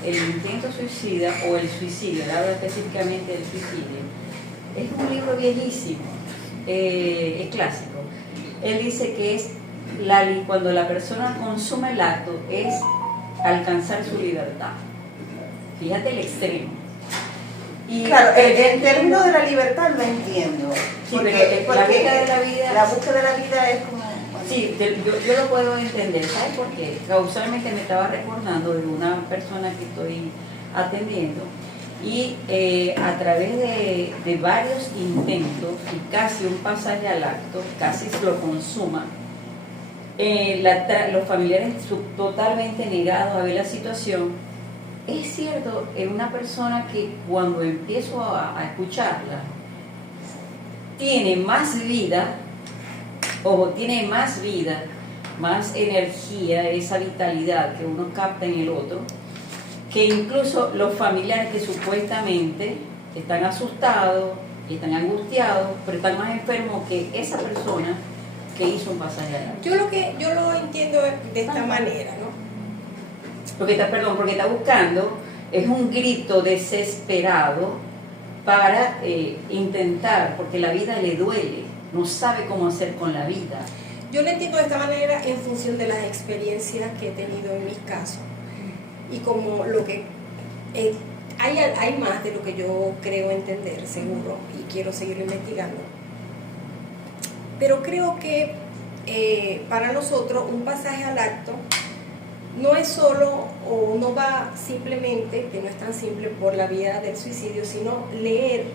el intento suicida o el suicidio, él habla específicamente del suicidio, es un libro viejísimo, es clásico. Él dice que es cuando la persona consume el acto es alcanzar su libertad. Fíjate el extremo. Y Claro, en términos de la libertad lo entiendo. Sí, Porque pero la búsqueda de la vida. La búsqueda de la vida es como. Sí, yo lo puedo entender. ¿Sabes por qué? Causalmente me estaba recordando de una persona que estoy atendiendo y a través de varios intentos y casi un pasaje al acto, casi se lo consuma, los familiares totalmente negados a ver la situación. Es cierto, es una persona que cuando empiezo a escucharla, tiene más vida, más energía, esa vitalidad que uno capta en el otro, que incluso los familiares que supuestamente están asustados y están angustiados, pero están más enfermos que esa persona que hizo un pasaje al acto. Yo lo entiendo de esta manera, ¿no? Porque está buscando, es un grito desesperado para intentar, porque la vida le duele, no sabe cómo hacer con la vida. Yo lo entiendo de esta manera en función de las experiencias que he tenido en mis casos. Y como lo que hay más de lo que yo creo entender, seguro, y quiero seguir investigando. Pero creo que para nosotros un pasaje al acto no es solo o no va simplemente, que no es tan simple por la vía del suicidio, sino leer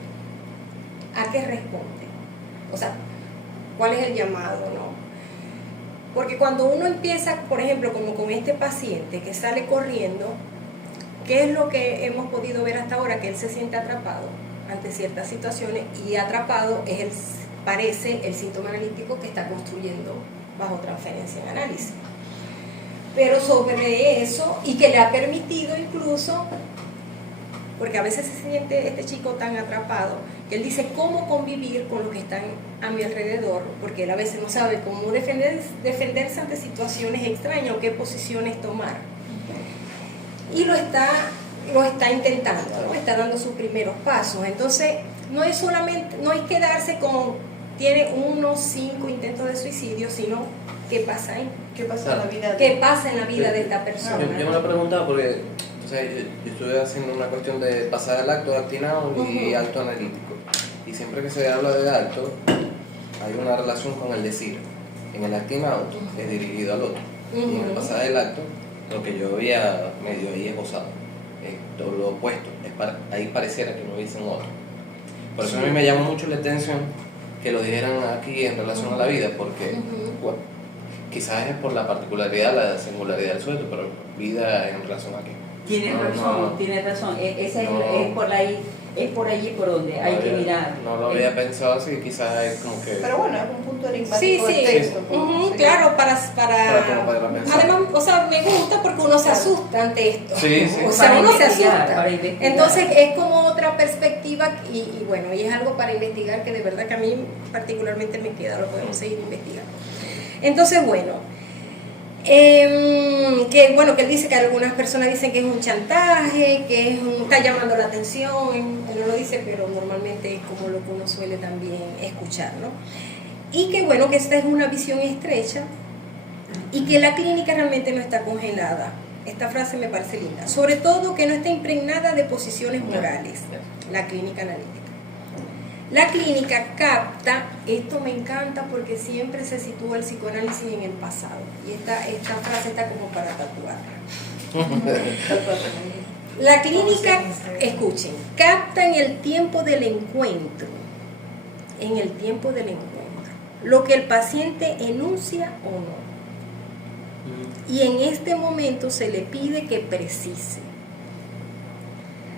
a qué responde. O sea, cuál es el llamado, ¿no? Porque cuando uno empieza, por ejemplo, como con este paciente que sale corriendo, ¿qué es lo que hemos podido ver hasta ahora? Que él se siente atrapado ante ciertas situaciones, y atrapado parece el síntoma analítico que está construyendo bajo transferencia en análisis. Pero sobre eso, y que le ha permitido incluso, porque a veces se siente este chico tan atrapado, que él dice cómo convivir con los que están a mi alrededor, porque él a veces no sabe cómo defenderse ante situaciones extrañas o qué posiciones tomar. Y lo está intentando, ¿no? Está dando sus primeros pasos. Entonces, no es quedarse con, tiene 1 o 5 intentos de suicidio, sino qué pasa ahí. ¿Qué pasa en la vida? ¿Qué pasa en la vida de esta persona? Yo me lo preguntaba porque yo estuve haciendo una cuestión de pasar al acto actinado y acto analítico. Y siempre que se habla de acto, hay una relación con el decir. En el actinado es dirigido al otro. Y en el pasar del acto, lo que yo había medio ahí esbozado, es todo lo opuesto. Ahí pareciera que no dicen otro. Por eso a mí me llama mucho la atención que lo dijeran aquí en relación a la vida, porque bueno, quizás es por la particularidad, la singularidad del sujeto, pero vida en relación a qué. Tienes razón. Es por ahí es por allí por donde hay que mirar. No lo había pensado así, quizás es como que... Pero bueno, es un punto Sí, enigmático sí, del texto. ujú, Sí. claro, Para pensar. además, o sea, me gusta porque uno se asusta ante esto. Sí, sí. O sea, Para uno se investigar, asusta. para investigar. Entonces es como otra perspectiva y bueno, y es algo para investigar que de verdad que a mí particularmente me queda, lo podemos seguir investigando. Entonces, bueno, que bueno, que él dice que algunas personas dicen que es un chantaje, que está llamando la atención, él no lo dice, pero normalmente es como lo que uno suele también escuchar, ¿no? Y que bueno, que esta es una visión estrecha y que la clínica realmente no está congelada. Esta frase me parece linda. Sobre todo que no está impregnada de posiciones morales, la clínica analítica. La clínica capta, esto me encanta porque siempre se sitúa el psicoanálisis en el pasado. Y esta frase está como para tatuarla. La clínica, escuchen, capta en el tiempo del encuentro, lo que el paciente enuncia o no. Y en este momento se le pide que precise.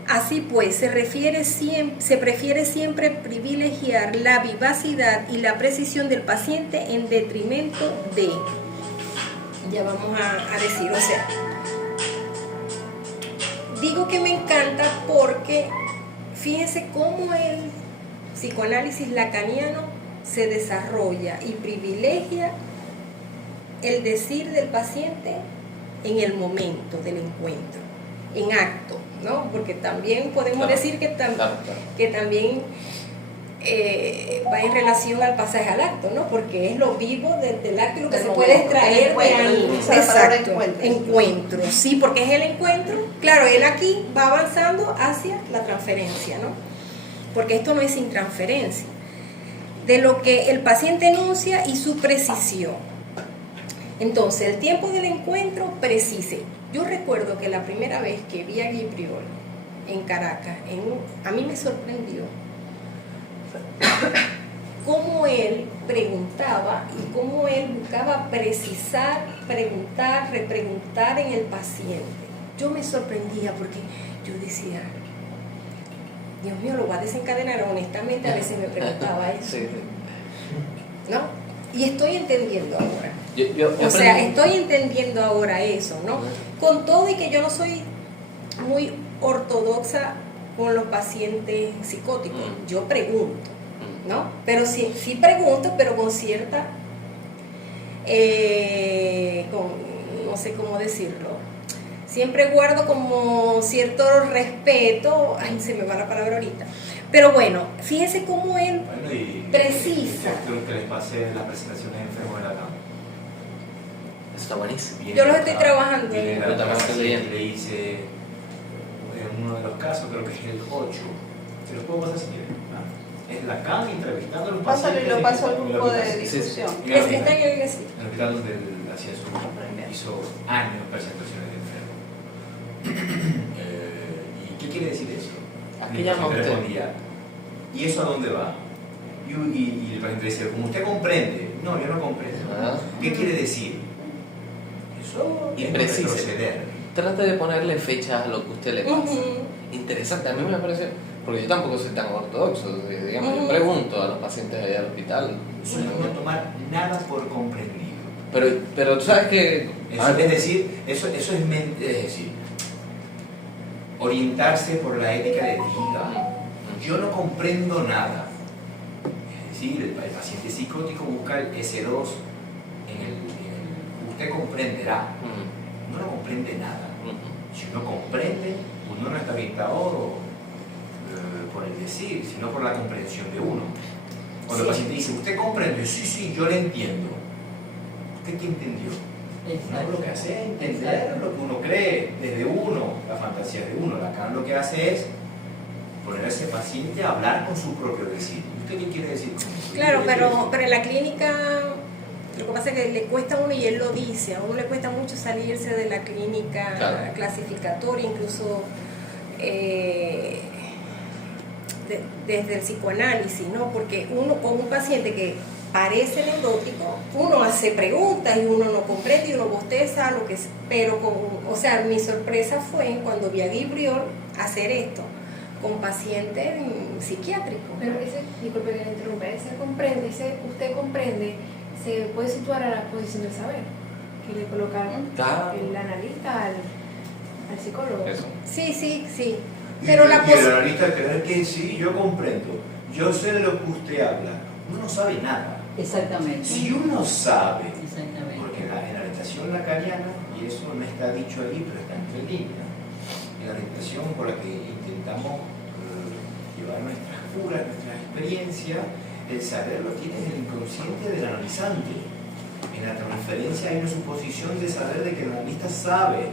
Así pues, se prefiere siempre privilegiar la vivacidad y la precisión del paciente en detrimento de, ya vamos a decir, o sea, digo que me encanta porque fíjense cómo el psicoanálisis lacaniano se desarrolla y privilegia el decir del paciente en el momento del encuentro, en acto, ¿no? Porque también podemos decir que, que también va en relación al pasaje al acto, ¿no? Porque es lo vivo del acto y lo que se puede extraer de ahí. Exacto, encuentro, sí, porque es el encuentro. Claro, él aquí va avanzando hacia la transferencia, ¿no? Porque esto no es sin transferencia. De lo que el paciente enuncia y su precisión. Entonces, el tiempo del encuentro precise. Yo recuerdo que la primera vez que vi a Guibriol en Caracas, a mí me sorprendió cómo él preguntaba y cómo él buscaba precisar, preguntar, repreguntar en el paciente. Yo me sorprendía porque yo decía, Dios mío, lo va a desencadenar. Honestamente, a veces me preguntaba eso. Sí. ¿No? Y estoy entendiendo ahora. Yo O sea, estoy entendiendo ahora eso, ¿no? Con todo y que yo no soy muy ortodoxa con los pacientes psicóticos. Yo pregunto, ¿no? Pero sí pregunto, pero con cierta, no sé cómo decirlo, siempre guardo como cierto respeto, ay, se me va la palabra ahorita, pero bueno, fíjense cómo él precisa. Quiero que les pase las presentaciones de enfermos de la cama. Está buenísimo. Yo los estoy trabajando. Viene Yo la también estoy paciente leyendo. y le dice, en uno de los casos, creo que es el 8, se los puedo pasar si quieren. Es la cama entrevistando a los Pásalo pacientes. y lo paso al en el grupo de hospital. discusión. En el Está hospital. en el que sí. En el hospital donde él hacía hizo años presentaciones de enfermos. ¿Y qué quiere decir eso? ¿A Y qué el llama paciente usted? respondía, ¿y eso a dónde va? Y el paciente decía, como usted comprende. No, yo no comprendo. Ah. ¿Qué quiere decir? Eso Y es precise. retroceder. Trate de ponerle fechas a lo que a usted le pasa. Ujú. Interesante, a mí me parece, porque yo tampoco soy tan ortodoxo, digamos, yo pregunto a los pacientes allá al hospital. Eso es no tomar nada por comprendido. Pero tú sabes que... Es decir, eso es decir, orientarse por la ética de diga. Yo no comprendo nada. Es decir, el paciente psicótico busca el S2 usted comprenderá. Uno no comprende nada. Si uno comprende, uno no está orientado por el decir, sino por la comprensión de uno. Cuando el paciente dice, ¿usted comprende? Sí, yo le entiendo. ¿Usted qué entendió? Uno lo que hace es entender lo que uno cree desde uno, la fantasía de uno. Lacan lo que hace es poner a ese paciente a hablar con su propio decir. ¿Usted qué quiere decir con eso? Claro, pero en la clínica lo que pasa es que le cuesta a uno, y él lo dice, a uno le cuesta mucho salirse de la clínica clasificatoria, incluso desde el psicoanálisis, ¿no? Porque uno con un paciente que parece neurótico, uno hace preguntas y uno no comprende y uno bosteza, lo que es, pero o sea, mi sorpresa fue cuando vi a Guibriol hacer esto, con pacientes psiquiátricos. Pero ese, disculpe que le interrumpa, usted comprende, se puede situar a la posición del saber, que le colocaron Claro. el analista al psicólogo. Eso. Sí. Pero la y el analista creer que sí, yo comprendo, yo sé de lo que usted habla. Uno no sabe nada. Exactamente. Si uno sabe, Exactamente. porque en la orientación lacaniana, y eso no está dicho ahí, pero está entre líneas, en la orientación por la que intentamos llevar nuestras curas, nuestras experiencias, el saber lo tiene en el inconsciente del analizante. En la transferencia hay una suposición de saber de que el analista sabe,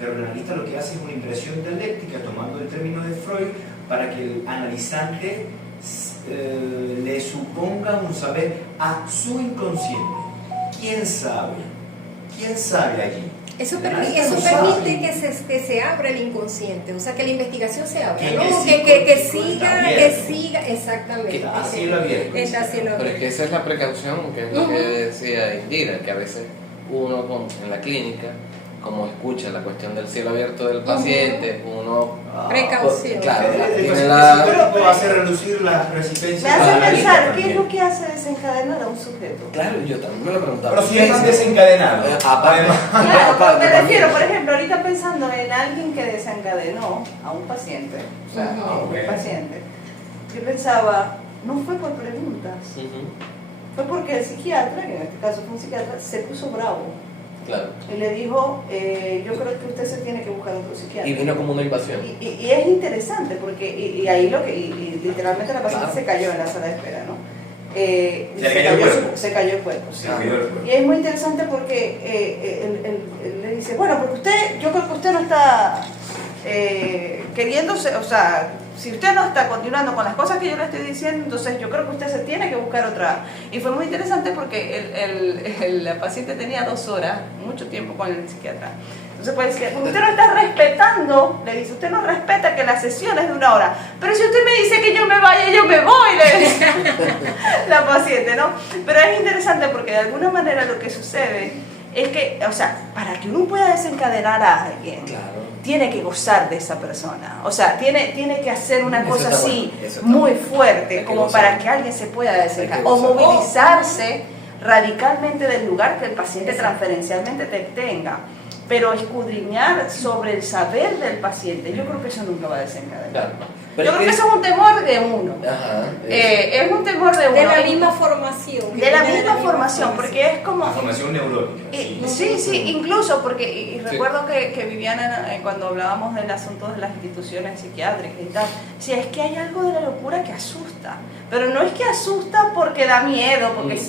pero el analista lo que hace es una impresión dialéctica, tomando el término de Freud, para que el analizante le suponga un saber a su inconsciente. ¿Quién sabe? ¿Quién sabe allí? Eso El analista permite no sabe. que se abra el inconsciente, o sea, que la investigación se abra, Que ¿no? el Que psicológico está siga, exactamente. Que está a cielo abierto. Está a cielo Pero es que abierto. esa es la precaución, que es lo que decía Indira, que a veces uno en la clínica, como escucha la cuestión del cielo abierto del paciente, uno... Precaución. Claro, El tiene la... psicólogo hace relucir la resistencia. Me del hace analista pensar, ¿qué es también. lo que hace desencadenar a un sujeto? Claro, yo también me lo preguntaba. Pero si es desencadenado. Aparte, Claro, aparte me también. refiero, por ejemplo, ahorita pensando en alguien que desencadenó a un paciente, o sea, a un Ok. paciente, yo pensaba, no fue por preguntas, Ujú, fue porque el psiquiatra, que en este caso fue un psiquiatra, se puso bravo claro. y le dijo, yo creo que usted se tiene que buscar otro psiquiatra. Y vino como una invasión. Y es interesante porque y ahí y literalmente la paciente Claro. se cayó en la sala de espera, ¿no? Se cayó el cuerpo. Se cayó el cuerpo, sí. Se cuidó el cuerpo. Y es muy interesante porque él le dice, bueno, porque usted, yo creo que usted no está queriéndose, o sea, si usted no está continuando con las cosas que yo le estoy diciendo, entonces yo creo que usted se tiene que buscar otra. Y fue muy interesante porque la paciente tenía 2 horas, mucho tiempo con el psiquiatra. Entonces puede decir, usted no está respetando, le dice, usted no respeta que la sesión es de 1 hora, pero si usted me dice que yo me vaya, yo me voy, le dice la paciente, ¿no? Pero es interesante porque de alguna manera lo que sucede es que, o sea, para que uno pueda desencadenar a alguien, Claro. tiene que gozar de esa persona, o sea, tiene que hacer una Eso cosa está así, bueno, eso está muy bueno. fuerte, Hay que como gozar. para que alguien se pueda desencadenar, Hay que o gozar. movilizarse radicalmente del lugar que el paciente transferencialmente te tenga, pero escudriñar sobre el saber del paciente, yo creo que eso nunca va a desencadenar. Claro. Yo creo que eso es un temor de uno. Ajá. Es un temor de uno. De la misma formación. De la misma formación, porque es como... La formación neurótica. Sí, incluso porque, y Sí. recuerdo que Viviana, cuando hablábamos del asunto de las instituciones psiquiátricas y tal, decía, es que hay algo de la locura que asusta, pero no es que asusta porque da miedo, porque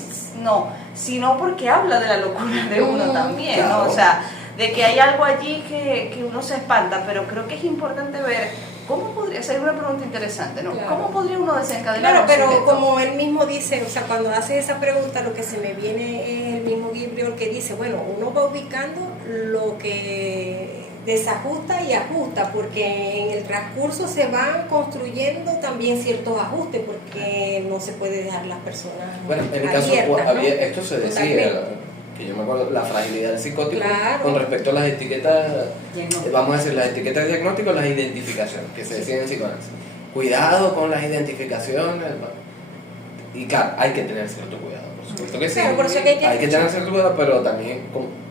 no, sino porque habla de la locura de uno también, ¿no? Claro. O sea, de que hay algo allí que uno se espanta, pero creo que es importante ver cómo podría ser una pregunta interesante, ¿no? Claro. ¿Cómo podría uno desencadenar Claro, un pero sujeto? como él mismo dice, o sea, cuando hace esa pregunta, lo que se me viene es el mismo Gabriel que dice, bueno, uno va ubicando lo que desajusta y ajusta, porque en el transcurso se van construyendo también ciertos ajustes, porque no se puede dejar las personas Bueno, en el caso, abiertas, ¿no? esto se decía, Totalmente. que yo me acuerdo, la fragilidad del psicótico Claro. con respecto a las etiquetas, Diagnóstico. vamos a decir, las etiquetas diagnósticas, las identificaciones, que se decían en psicoanálisis. Cuidado con las identificaciones. Y claro, hay que tener cierto cuidado, por supuesto que sí. Claro, por eso que hay que tener escuchar. cierto cuidado, pero también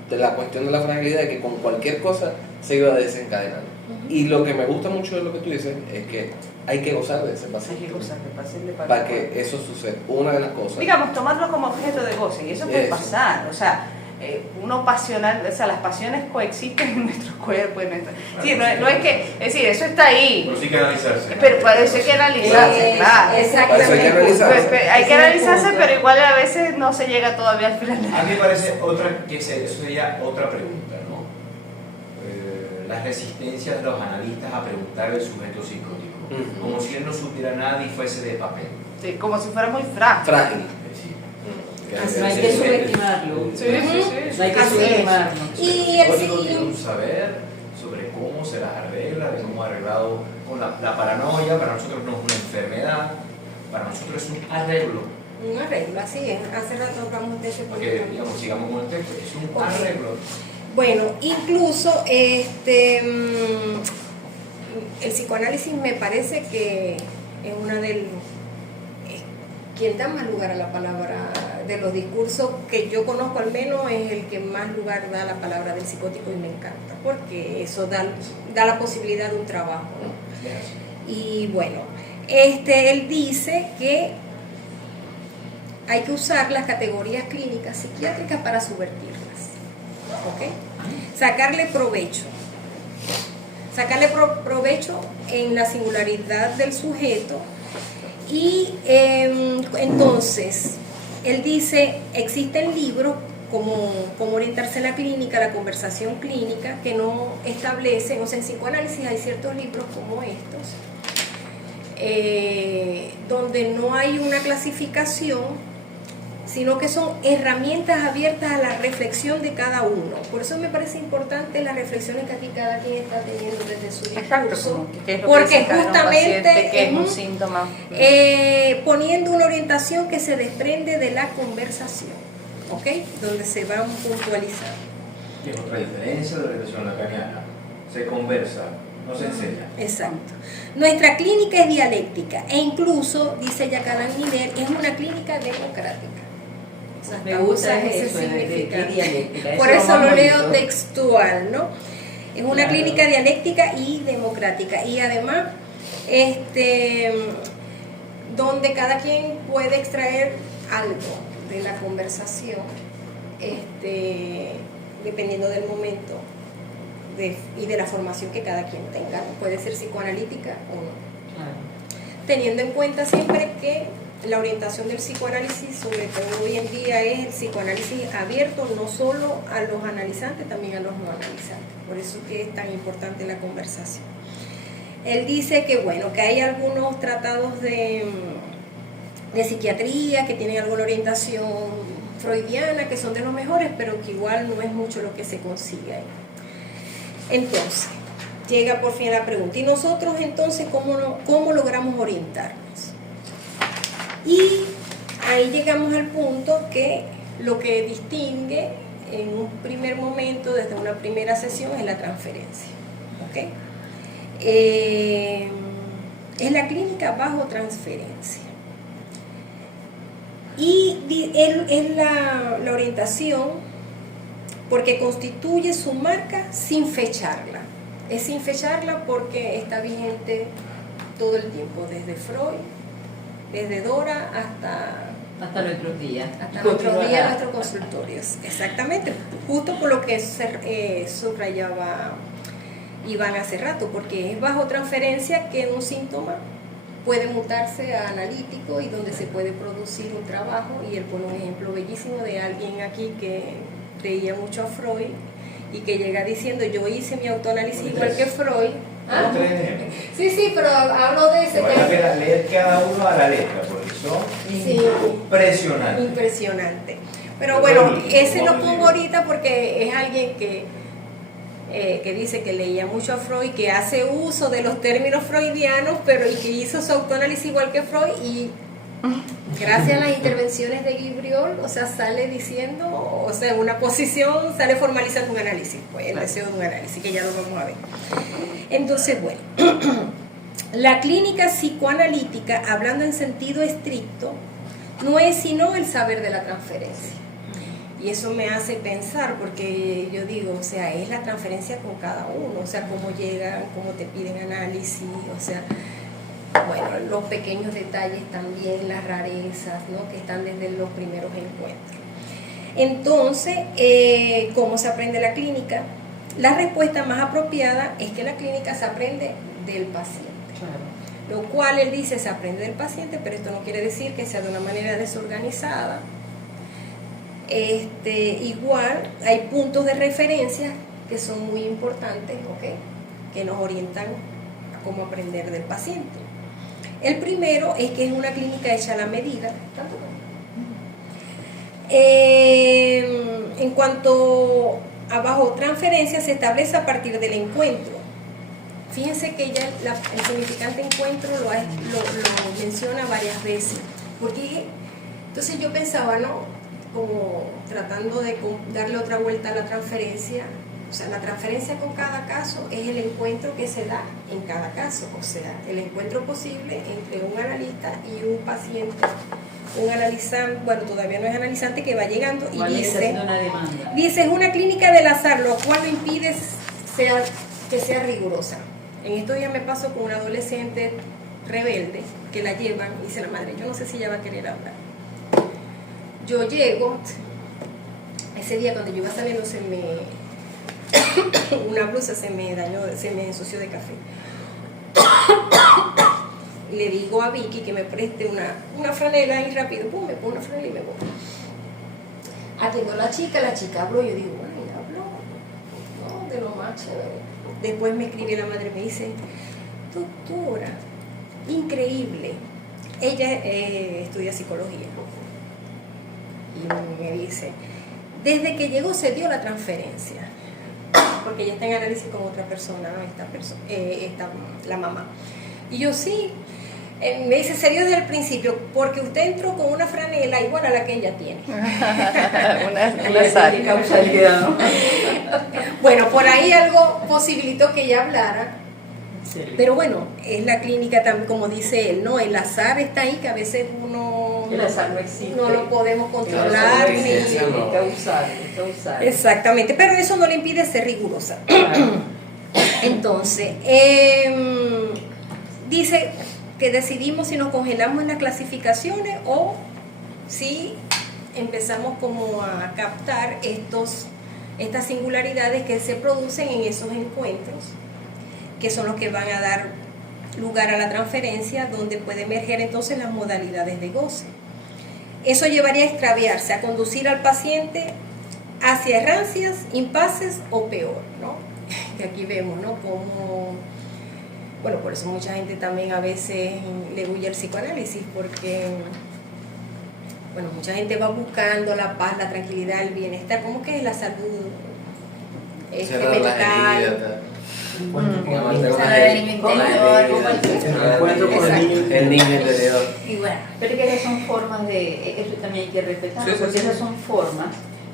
de la cuestión de la fragilidad de que con cualquier cosa se iba desencadenando. Y lo que me gusta mucho de lo que tú dices es que hay que gozar de ese Hay paciente que gozar del paciente para que eso suceda. Una de las cosas. digamos, tomarlo como objeto de goce, y eso puede Eso. pasar, o sea, uno pasional, o sea, las pasiones coexisten en nuestro cuerpo, sí, no es que, es decir, eso está ahí, Pero sí que analizarse. pero para eso hay que analizarse, claro. Exactamente. Para eso hay que analizarse. Hay que analizarse, pero igual a veces no se llega todavía al final. A mí me parece eso sería otra pregunta, ¿no? Las resistencias de los analistas a preguntar al sujeto psicótico, Ujú. como si él no supiera nada y fuese de papel. Sí, como si fuera muy frágil. Frágil. Es decir, No hay que subestimarlo. Sí, sí, sí. No hay que Así es. subestimarlo. Y el el psicótico tiene un sí, saber sobre cómo se las arregla, de cómo ha arreglado con la paranoia. Para nosotros no es una enfermedad, para nosotros es un arreglo. un arreglo, así es. Hace rato hablamos de ese Porque, punto. digamos, sigamos con el texto, es un Ok. arreglo. Bueno, incluso el psicoanálisis me parece que es una del... quien da más lugar a la palabra, de los discursos que yo conozco al menos, es el que más lugar da a la palabra del psicótico y me encanta, porque eso da la posibilidad de un trabajo, ¿no? Y bueno, él dice que hay que usar las categorías clínicas psiquiátricas para subvertirlas, ¿ok? Sacarle provecho en la singularidad del sujeto. Y entonces, él dice, existen libros como orientarse en la clínica, la conversación clínica, que no establecen, o sea, en psicoanálisis hay ciertos libros como estos, donde no hay una clasificación, sino que son herramientas abiertas a la reflexión de cada uno. Por eso me parece importante las reflexiones que aquí cada quien está teniendo desde su discurso, porque justamente que es un síntoma. Poniendo una orientación que se desprende de la conversación, ¿ok? Donde se van puntualizando. Y es otra diferencia de la reflexión lacaniana. Se conversa, no se enseña. Exacto. Nuestra clínica es dialéctica e incluso, dice Jacques Miller, es una clínica democrática. O sea, Me gusta ese eso, de significado. dialéctica. Por Eso eso lo lo leo bonito. textual, ¿no? Es una Claro. clínica dialéctica y democrática. Y además, donde cada quien puede extraer algo de la conversación, dependiendo del momento y de la formación que cada quien tenga, ¿no? Puede ser psicoanalítica o no. Claro. Teniendo en cuenta siempre que la orientación del psicoanálisis, sobre todo hoy en día, es el psicoanálisis abierto no solo a los analizantes, también a los no analizantes. Por eso que es tan importante la conversación. Él dice que, bueno, que hay algunos tratados de psiquiatría que tienen alguna orientación freudiana, que son de los mejores, pero que igual no es mucho lo que se consigue ahí. Entonces, llega por fin la pregunta, ¿y nosotros entonces cómo logramos orientarnos? Y ahí llegamos al punto que lo que distingue en un primer momento, desde una primera sesión, es la transferencia, ¿ok? Es la clínica bajo transferencia. Y es la orientación porque constituye su marca sin fecharla. Es sin fecharla porque está vigente todo el tiempo, desde Freud, desde Dora Hasta nuestros días. hasta nuestros días, nuestros consultorios. Exactamente, justo por lo que subrayaba Iván hace rato, porque es bajo transferencia que un síntoma puede mutarse a analítico y donde se puede producir un trabajo. Y él pone un ejemplo bellísimo de alguien aquí que creía mucho a Freud y que llega diciendo, yo hice mi autoanálisis igual que Freud. ¿Ah? ¿Tres ejemplos? Sí, pero hablo de ese. Vale la pena leer cada uno a la letra, porque son Sí, impresionantes. impresionante. Pero bueno, ese lo pongo ahorita porque es alguien que dice que leía mucho a Freud, que hace uso de los términos freudianos, pero y que hizo su autoanálisis igual que Freud, y gracias a las intervenciones de Guibriol, o sea, sale diciendo, o sea, en una posición, sale formalizando un análisis, pues el deseo de un análisis, que ya lo vamos a ver. Entonces, bueno, la clínica psicoanalítica, hablando en sentido estricto, no es sino el saber de la transferencia. Y eso me hace pensar, porque yo digo, o sea, es la transferencia con cada uno, o sea, cómo llegan, cómo te piden análisis, o sea, bueno, los pequeños detalles también, las rarezas, ¿no?, que están desde los primeros encuentros. Entonces, ¿cómo se aprende la clínica? La respuesta más apropiada es que la clínica se aprende del paciente. Claro. Lo cual él dice se aprende del paciente, pero esto no quiere decir que sea de una manera desorganizada. Igual hay puntos de referencia que son muy importantes, ¿ok?, que nos orientan a cómo aprender del paciente. El primero es que es una clínica hecha a la medida. En cuanto a bajo transferencia, se establece a partir del encuentro. Fíjense que ya el significante encuentro lo menciona varias veces. Porque entonces yo pensaba, ¿no?, como tratando de darle otra vuelta a la transferencia, O sea, la transferencia con cada caso es el encuentro que se da en cada caso. O sea, el encuentro posible entre un analista y un paciente. Un analizante, bueno, todavía no es analizante, que va llegando y dice, una demanda. es una clínica del azar, lo cual no impide que sea rigurosa. En estos días me pasó con una adolescente rebelde que la llevan y dice la madre, yo no sé si ella va a querer hablar. Yo llego, ese día cuando yo iba saliendo una blusa se me dañó, se me ensució de café. Le digo a Vicky que me preste una franela ahí rápido, pum, me pongo una franela y me voy. Atiendo a la chica habló, yo digo, bueno, habló, no, de lo más chévere. Después me escribe la madre, me dice, doctora, increíble, ella estudia psicología. Y me dice, desde que llegó se dio la transferencia, porque ella está en análisis con otra persona, ¿no? La mamá. Y yo sí. Me dice, se dio desde el principio, porque usted entró con una franela igual a la que ella tiene. una causalidad, ¿no? Bueno, por ahí algo posibilitó que ella hablara. Sí. Pero bueno, es la clínica también, como dice él, ¿no? El azar está ahí, que a veces El azar no existe. no lo podemos controlar. El azar no existe, Es no. causal. Exactamente, pero eso no le impide ser rigurosa. Claro. Entonces, dice que decidimos si nos congelamos en las clasificaciones o si empezamos como a captar estas singularidades que se producen en esos encuentros, que son los que van a dar lugar a la transferencia, donde puede emerger entonces las modalidades de goce. Eso llevaría a extraviarse, a conducir al paciente hacia errancias, impases o peor, ¿no? Que aquí vemos, ¿no? Como, bueno, por eso mucha gente también a veces le huye al psicoanálisis, porque, bueno, mucha gente va buscando la paz, la tranquilidad, el bienestar, como que es la salud Cerrar las mental. heridas. Cerrar el niño interior. El encuentro con el niño. El niño interior. Y bueno, Pero es que esas son formas eso también hay que respetar, Sí, sí, porque sí. esas son formas,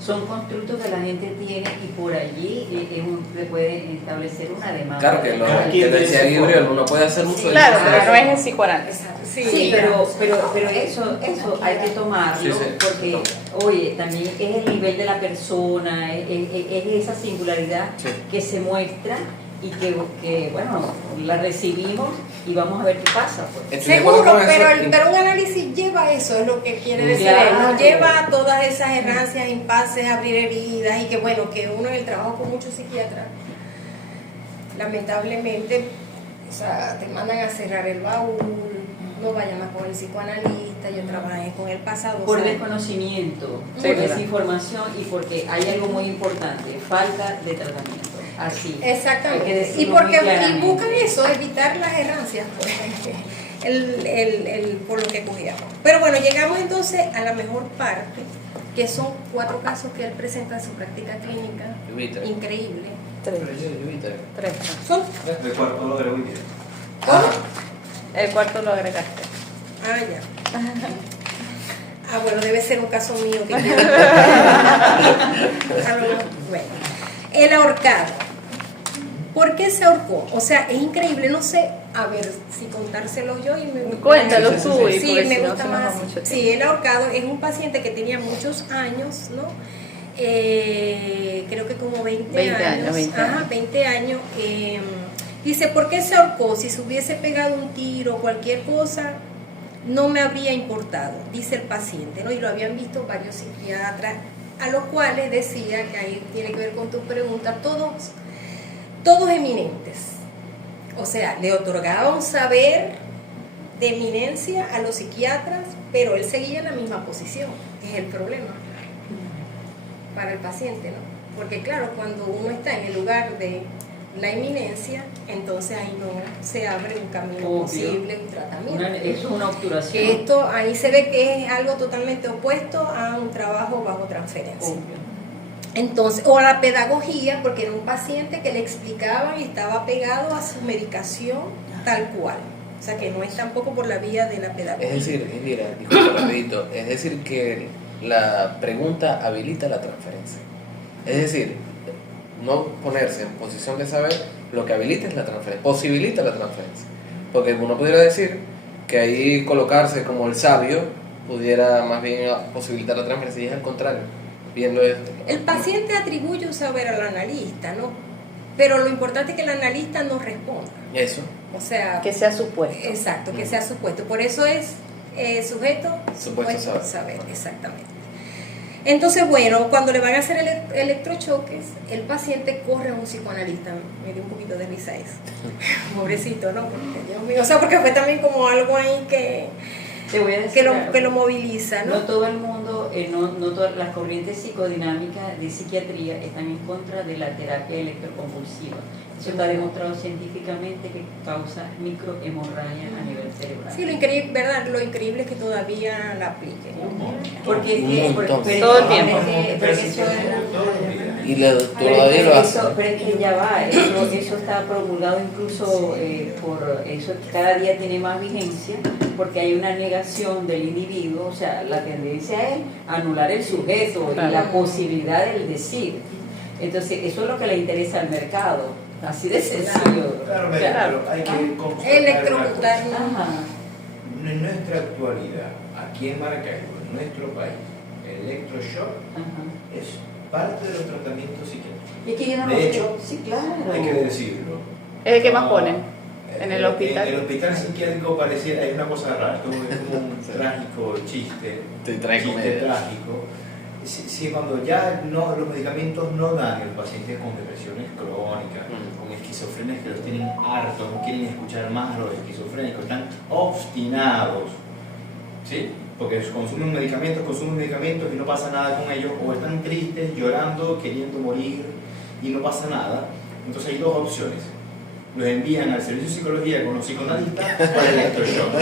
son constructos que la gente tiene y por allí se puede establecer una demanda. Claro que lo Cada que quien decía tiene su Gabriel, forma. uno puede hacer mucho de Claro, eso. pero no es el psicoanálisis. Sí, pero eso hay que tomarlo, Sí, sí. porque, oye, también es el nivel de la persona, es esa singularidad Sí. que se muestra y que, bueno, la recibimos y vamos a ver qué pasa. Pues. Estoy de acuerdo Seguro, con eso. pero un análisis lleva eso, es lo que quiere decir Claro. él, nos lleva a todas esas errancias, impases, abrir heridas, y que bueno, que uno en el trabajo con muchos psiquiatras, lamentablemente, o sea, te mandan a cerrar el baúl, no vayas más con el psicoanalista, yo trabajé con el pasado. Por o sea, desconocimiento, Sí, por claro. desinformación y porque hay algo muy importante, falta de tratamiento. Así. Hay que exactamente. decirlo Y muy porque claramente. buscan eso, evitar las errancias, pues, por lo que cogíamos. Pero bueno, llegamos entonces a la mejor parte, que son 4 casos que él presenta en su práctica clínica. Júpiter. Increíble. Júpiter. 3. Son, El cuarto lo agrego hoy día. ¿cómo? El cuarto lo agregaste. Ah, ya. Ah, bueno, debe ser un caso mío que quiero. Bueno, el ahorcado. ¿Por qué se ahorcó? O sea, es increíble, no sé, a ver si contárselo yo y me Cuéntalo tú, Sí, porque me si no gusta se nos va más. mucho tiempo. Sí, el ahorcado es un paciente que tenía muchos años, ¿no? Creo que como 20 años. 20 Ajá, años. 20 años. Dice, ¿por qué se ahorcó? Si se hubiese pegado un tiro o cualquier cosa, no me habría importado, dice el paciente, ¿no? Y lo habían visto varios psiquiatras, a los cuales decía, que ahí tiene que ver con tu pregunta, todos eminentes. O sea, le otorgaba un saber de eminencia a los psiquiatras, pero él seguía en la misma posición, que es el problema para el paciente, ¿no? Porque claro, cuando uno está en el lugar de la eminencia, entonces ahí no se abre un camino Obvio. posible, un tratamiento. Eso es una obturación. Que esto ahí se ve que es algo totalmente opuesto a un trabajo bajo transferencia. Obvio. Entonces, o a la pedagogía, porque era un paciente que le explicaban y estaba pegado a su medicación tal cual. O sea, que no es tampoco por la vía de la pedagogía. Es decir, mira, disculpa rapidito, es decir que la pregunta habilita la transferencia. Es decir, no ponerse en posición de saber, lo que habilita es la transferencia, posibilita la transferencia. Porque uno pudiera decir que ahí colocarse como el sabio pudiera más bien posibilitar la transferencia, y es al contrario. Viendo esto. El paciente atribuye un saber al analista, ¿no? Pero lo importante es que el analista no responda. Eso. O sea, Que sea supuesto. exacto, que sea supuesto. Por eso es sujeto, Supuesto saber, exactamente. Entonces, bueno, cuando le van a hacer electrochoques, el paciente corre a un psicoanalista. Me dio un poquito de risa eso. Pobrecito, ¿no? Porque, Dios mío, o sea, porque fue también como algo ahí que Te voy a decir algo. que lo moviliza, ¿no? No todo el mundo, no todas las corrientes psicodinámicas de psiquiatría están en contra de la terapia electroconvulsiva. Eso está demostrado científicamente que causa microhemorragia a nivel cerebral. Sí, lo increíble, ¿verdad? Lo increíble es que todavía la apliquen. Porque es que, Un montón. Todo el tiempo. pero es que eso Y todavía lo hace. pero es que ya va, eso está promulgado incluso por eso, cada día tiene más vigencia, porque hay una negación del individuo, o sea, la tendencia es anular el sujeto y la posibilidad del decir. Entonces, eso es lo que le interesa al mercado, así de sencillo. Claro, O sea, pero hay que constatar Electrocutar, una cosa. ¿no? ajá. En nuestra actualidad, aquí en Maracaibo, en nuestro país, el electroshock Ajá. es parte de los tratamientos psiquiátricos. Y es que yo no De lo hecho, veo. Sí, claro. Hay que decirlo. ¿Es el que más ponen? ¿En el hospital? En el hospital psiquiátrico pareciera, hay una cosa rara, como un trágico chiste, chiste trágico. Si cuando ya no, los medicamentos no dan, el paciente con depresiones crónicas, con esquizofrenias que los tienen hartos, no quieren escuchar más a los esquizofrénicos, están obstinados, ¿sí? Porque consumen medicamentos y no pasa nada con ellos, o están tristes, llorando, queriendo morir y no pasa nada. Entonces hay dos opciones: los envían al servicio de psicología con los psicoanalistas o al electroshock.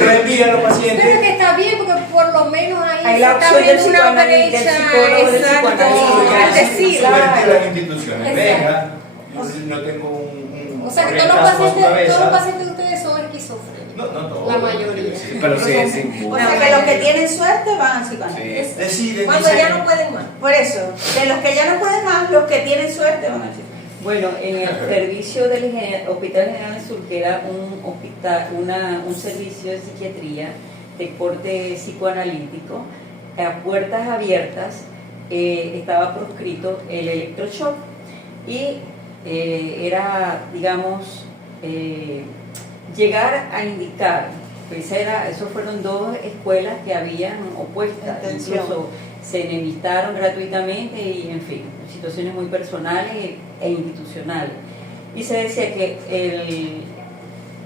Lo envían los pacientes. Pero que está bien, porque por lo menos ahí Hay se la está opción del viendo una psicoanalista, brecha, del psicólogo, del exacto, psicoanalista. es decir, Subvertir las instituciones. Exacto. Venga, yo no tengo un o sea que todos los rechazo a su pacientes cabeza. de ustedes son esquizofrénicos. No todos. La mayoría. Sí. Pero sí, sí. O sea que los que tienen suerte van al psicoanalista. Sí. Deciden, Cuando dicen, ya no pueden más. Por eso, de los que ya no pueden más, los que tienen suerte van al psicoanalista. Bueno, en el servicio del Hospital General del Sur, que era un servicio de psiquiatría de corte psicoanalítico, a puertas abiertas estaba proscrito el electroshock y era, digamos, llegar a indicar, pues esos fueron dos escuelas que habían opuestas, Atención. incluso se enemistaron gratuitamente y, en fin, situaciones muy personales e institucionales. Y se decía que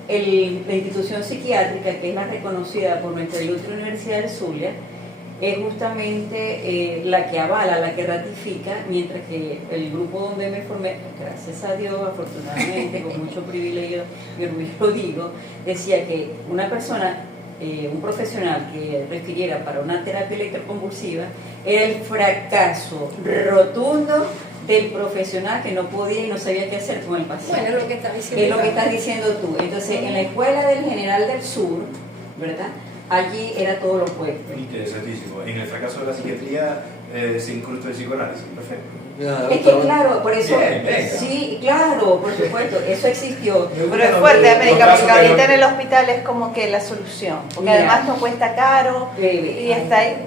la institución psiquiátrica, que es la reconocida por nuestra ilustre Universidad del Zulia, es justamente la que avala, la que ratifica, mientras que el grupo donde me formé, gracias a Dios, afortunadamente, con mucho privilegio, y orgullo lo digo, decía que una persona, un profesional que refiriera para una terapia electroconvulsiva, era el fracaso rotundo del profesional que no podía y no sabía qué hacer con el paciente. Bueno, es lo que está diciendo. Que es lo que estás diciendo tú. Entonces, en la escuela del General del Sur, ¿verdad? Allí era todo lo opuesto. Interesantísimo. En el fracaso de la psiquiatría se incrusta el psicoanálisis. Perfecto. Es que claro, por eso, Bien, venga. sí, claro, por supuesto, eso existió. Pero es fuerte, América, porque ahorita en el hospital es como que la solución. Porque Mira. además no cuesta caro y está ahí.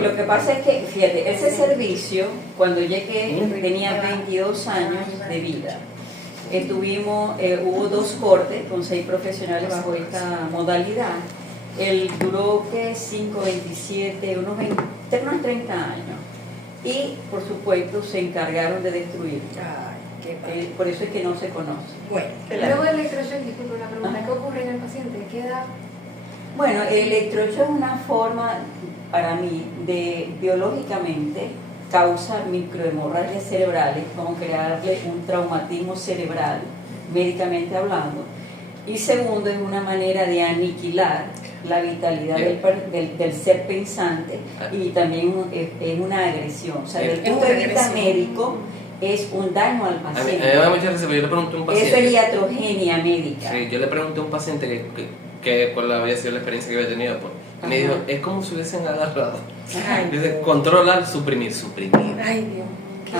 Lo que pasa es que, fíjate, ese servicio, cuando llegué, tenía 22 años de vida. Hubo 2 cortes con 6 profesionales bajo esta modalidad. Él duró, ¿qué? 5, 27, unos 30 años. Y, por supuesto, se encargaron de destruirlo. Ay, qué padre. Por eso es que no se conoce. Bueno, Luego del electroshock, disculpe una pregunta, ¿qué ocurre en el paciente? ¿Qué edad? Bueno, el electroshock es una forma, para mí, de biológicamente causar microhemorragias cerebrales, como crearle un traumatismo cerebral, médicamente hablando. Y segundo, es una manera de aniquilar la vitalidad del ser pensante y también es una agresión. O sea, desde el punto de vista médico, es un daño al A mí paciente. me da mucha risa, pero yo le pregunté a un paciente. Eso es iatrogenia médica. Sí, yo le pregunté a un paciente cuál había sido la experiencia que había tenido. Pues, Y me dijo, es como si hubiesen agarrado. Ay, Dice, control al suprimir. ay, Dios.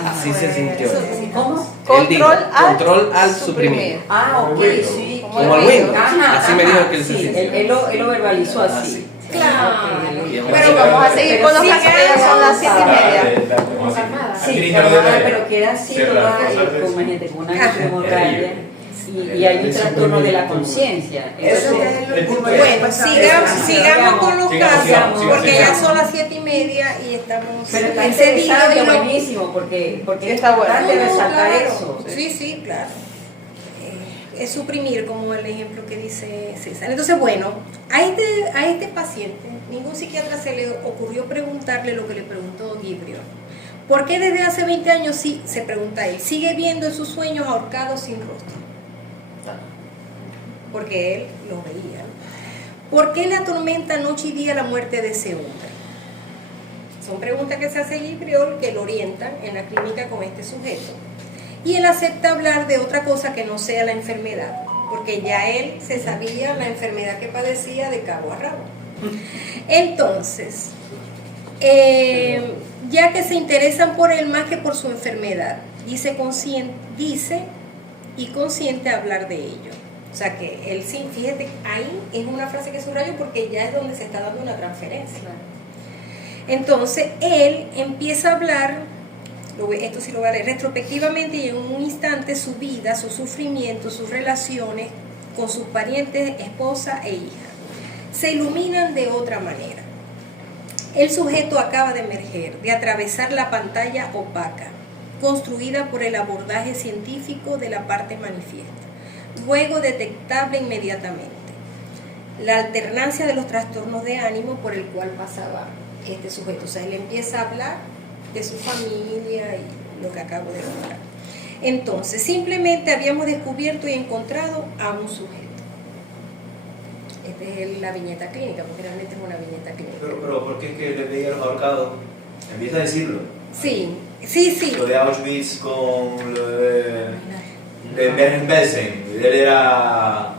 Así se sintió. ¿Cómo? Él dijo, control al suprimir. Ah, ok, Como el sí. Como el Windows. Ajá, Así me dijo que él se sí, sintió. él lo verbalizó Ah, así. sí. Claro. Pero Vamos a seguir con los casos que ya son las 7:30. Como Calmada. Sí, pero queda así toda con gente con una Ajá. hemorragia y hay un trastorno de la conciencia. Eso Entonces, el punto es- Bueno, sigamos con los casos, sigamos, porque ya sigamos. son las 7:30 y estamos pero está encendidos interesante, y lo- buenísimo, porque es Está bueno. importante No, resaltar claro. eso. Sí, sí, claro. Es suprimir, como el ejemplo que dice César. Entonces, bueno, a este paciente, ningún psiquiatra se le ocurrió preguntarle lo que le preguntó Guibrio. ¿Por qué desde hace 20 años, sí, se pregunta él, sigue viendo en sus sueños ahorcados sin rostro? Porque él lo veía. ¿Por qué le atormenta noche y día la muerte de ese hombre? Son preguntas que se hace Guibrio, que lo orientan en la clínica con este sujeto. Y él acepta hablar de otra cosa que no sea la enfermedad, porque ya él se sabía la enfermedad que padecía de cabo a rabo. Entonces, ya que se interesan por él más que por su enfermedad, dice y consciente hablar de ello. O sea que él sí, fíjate, ahí es una frase que subrayo porque ya es donde se está dando una transferencia. Entonces, él empieza a hablar, esto sí lo voy a leer, retrospectivamente y en un instante su vida, su sufrimiento, sus relaciones con sus parientes, esposa e hija. Se iluminan de otra manera. El sujeto acaba de emerger, de atravesar la pantalla opaca, construida por el abordaje científico de la parte manifiesta, luego detectable inmediatamente. La alternancia de los trastornos de ánimo por el cual pasaba este sujeto. O sea, él empieza a hablar de su familia y lo que acabo de nombrar. Entonces, simplemente habíamos descubierto y encontrado a un sujeto. Esta es la viñeta clínica, porque realmente es una viñeta clínica. Pero ¿por qué es que le pedía a los ahorcados? Empieza a decirlo. Sí, sí, sí. Lo de Auschwitz con lo de Bergen-Belsen. Él era...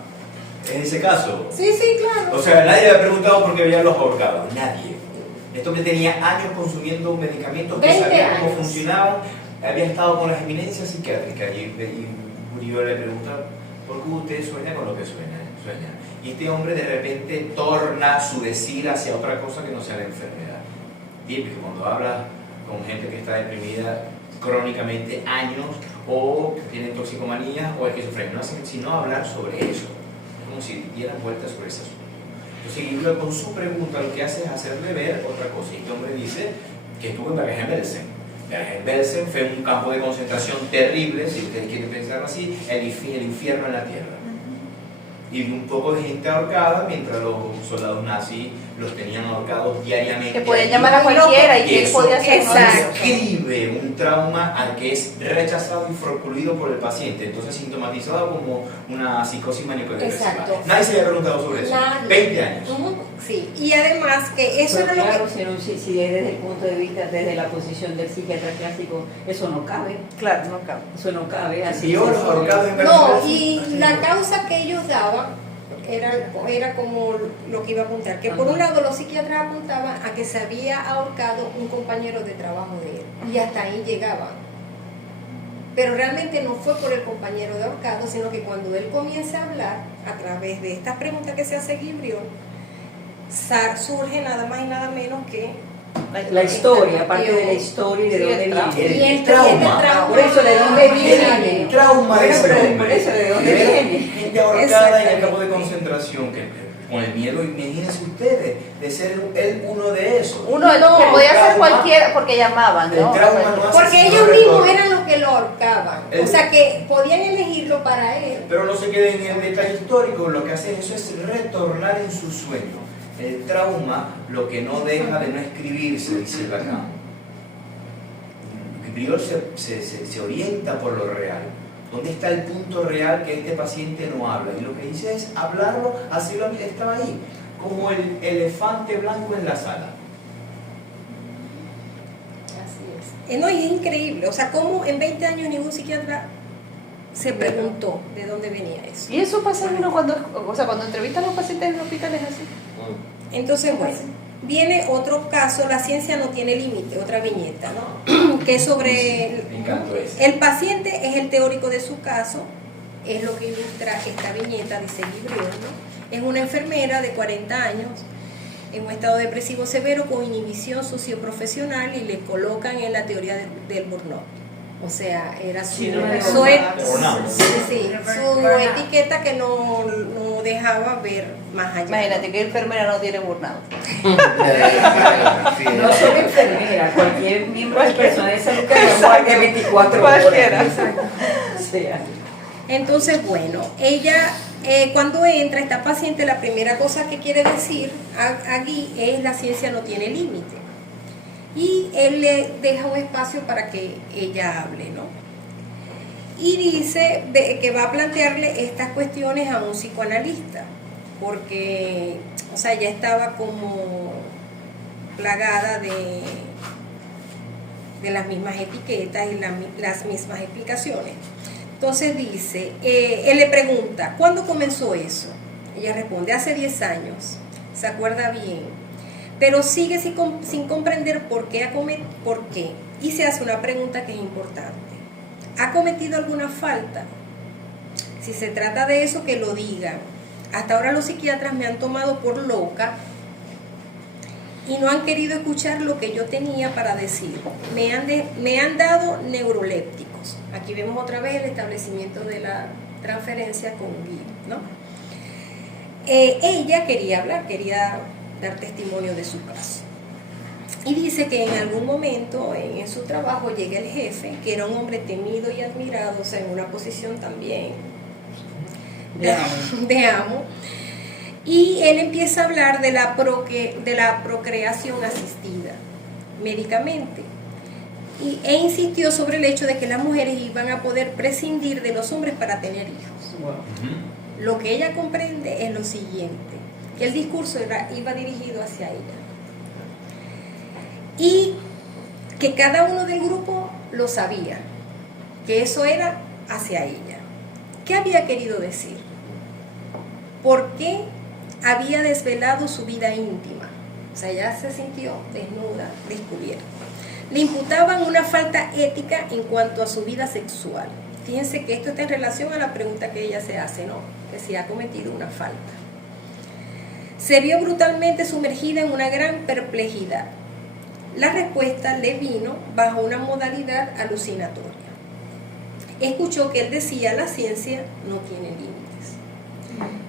en ese caso. Sí, sí, claro. O sea, nadie le había preguntado por qué veía los ahorcados. Nadie. Este hombre tenía años consumiendo medicamentos, que 20 sabía cómo años. funcionaban, había estado con las eminencias psiquiátricas y Uribe le pregunta, ¿por qué usted sueña con lo que sueña? Y este hombre de repente torna su decir hacia otra cosa que no sea la enfermedad. Típico, cuando hablas con gente que está deprimida crónicamente años o que tiene toxicomanía o esquizofrenia, no hacen sino hablar sobre eso. Es como si dieran vueltas sobre ese asunto. Entonces, Guibrio con su pregunta lo que hace es hacerle ver otra cosa. Y este hombre dice que estuvo en Bergen-Belsen. Bergen-Belsen fue un campo de concentración terrible, si ustedes quieren pensarlo así, el infierno en la tierra. Y un poco de gente ahorcada mientras los soldados nazis los tenían ahorcados diariamente. Que podían llamar a cualquiera y que él eso podía ser uno de ellos. describe un trauma al que es rechazado y forcluido por el paciente, entonces sintomatizado como una psicosis maníaco-depresiva. Exacto. Nadie se había preguntado sobre eso. Nadie. 20 años. Sí, y además que eso Pero era lo claro, que... si desde el punto de vista, desde la posición del psiquiatra clásico, eso no cabe. Claro, no cabe. Eso no cabe. Así Vio los sencillo. ahorcados en No, Bergen-Belsen. y la causa que ellos daban era como lo que iba a apuntar, que por un lado los psiquiatras apuntaban a que se había ahorcado un compañero de trabajo de él, y hasta ahí llegaban. Pero realmente no fue por el compañero de ahorcado, sino que cuando él comienza a hablar, a través de estas preguntas que se hace Guibrio, surge nada más y nada menos que La historia, aparte de la historia y de dónde viene. y el trauma. trauma. Por eso, ¿de dónde viene? El trauma de Bueno, ese pero hombre. por eso, ¿de dónde viene? Gente ahorcada en el Exactamente. campo de concentración, que con el miedo, imagínense ustedes, de ser él uno de esos. Uno No, que podía ser trauma. cualquiera porque llamaban, El ¿no? trauma no hace Porque sino ellos mismos retorno. eran los que lo ahorcaban. O sea que podían elegirlo para él. Pero no se queden en el detalle histórico, lo que hace eso es retornar en su sueño. El trauma, lo que no deja de no escribirse, dice Lacan. Prior se orienta por lo real. ¿Dónde está el punto real que este paciente no habla? Y lo que dice es hablarlo, así lo estaba ahí, como el elefante blanco en la sala. Así es. No, y es increíble. O sea, cómo en 20 años ningún psiquiatra se preguntó de dónde venía eso. Y eso pasa en uno cuando entrevistan a los pacientes en hospitales así. Entonces, bueno, viene otro caso, la ciencia no tiene límite, otra viñeta, ¿no? Que es sobre Me encantó ese. el paciente es el teórico de su caso, es lo que ilustra esta viñeta, dice Libreo, ¿no? Es una enfermera de 40 años en un estado depresivo severo con inhibición socioprofesional y le colocan en la teoría del burnout. O sea, era su, Síndrome de su, burnout. su etiqueta que no dejaba ver más allá. Imagínate que enfermera no tiene burnout. Sí, No solo enfermera, cualquier miembro del personal de salud que no guarde 24 horas. Cualquiera. O sea, Entonces, bueno, ella cuando entra esta paciente, la primera cosa que quiere decir aquí es la ciencia no tiene límite. Y él le deja un espacio para que ella hable, ¿no? Y dice que va a plantearle estas cuestiones a un psicoanalista, porque, o sea, ya estaba como plagada de las mismas etiquetas y las mismas explicaciones. Entonces dice, él le pregunta, ¿cuándo comenzó eso? Ella responde, hace 10 años, se acuerda bien, pero sigue sin comprender por qué, y se hace una pregunta que es importante. ¿Ha cometido alguna falta? Si se trata de eso, que lo diga. Hasta ahora los psiquiatras me han tomado por loca y no han querido escuchar lo que yo tenía para decir. Me han dado neurolépticos. Aquí vemos otra vez el establecimiento de la transferencia con Guy, ¿no? Ella quería hablar, quería dar testimonio de su caso. Y dice que en algún momento en su trabajo llega el jefe, que era un hombre temido y admirado, o sea, en una posición también de amo. Y él empieza a hablar de la procreación asistida médicamente. E insistió sobre el hecho de que las mujeres iban a poder prescindir de los hombres para tener hijos. wow. Lo que ella comprende es lo siguiente, que el discurso iba dirigido hacia ella. Y que cada uno del grupo lo sabía, que eso era hacia ella. ¿Qué había querido decir? ¿Por qué había desvelado su vida íntima? O sea, ella se sintió desnuda, descubierta. Le imputaban una falta ética en cuanto a su vida sexual. Fíjense que esto está en relación a la pregunta que ella se hace, ¿no? Que si ha cometido una falta. Se vio brutalmente sumergida en una gran perplejidad. La respuesta le vino bajo una modalidad alucinatoria. Escuchó que él decía, la ciencia no tiene límites.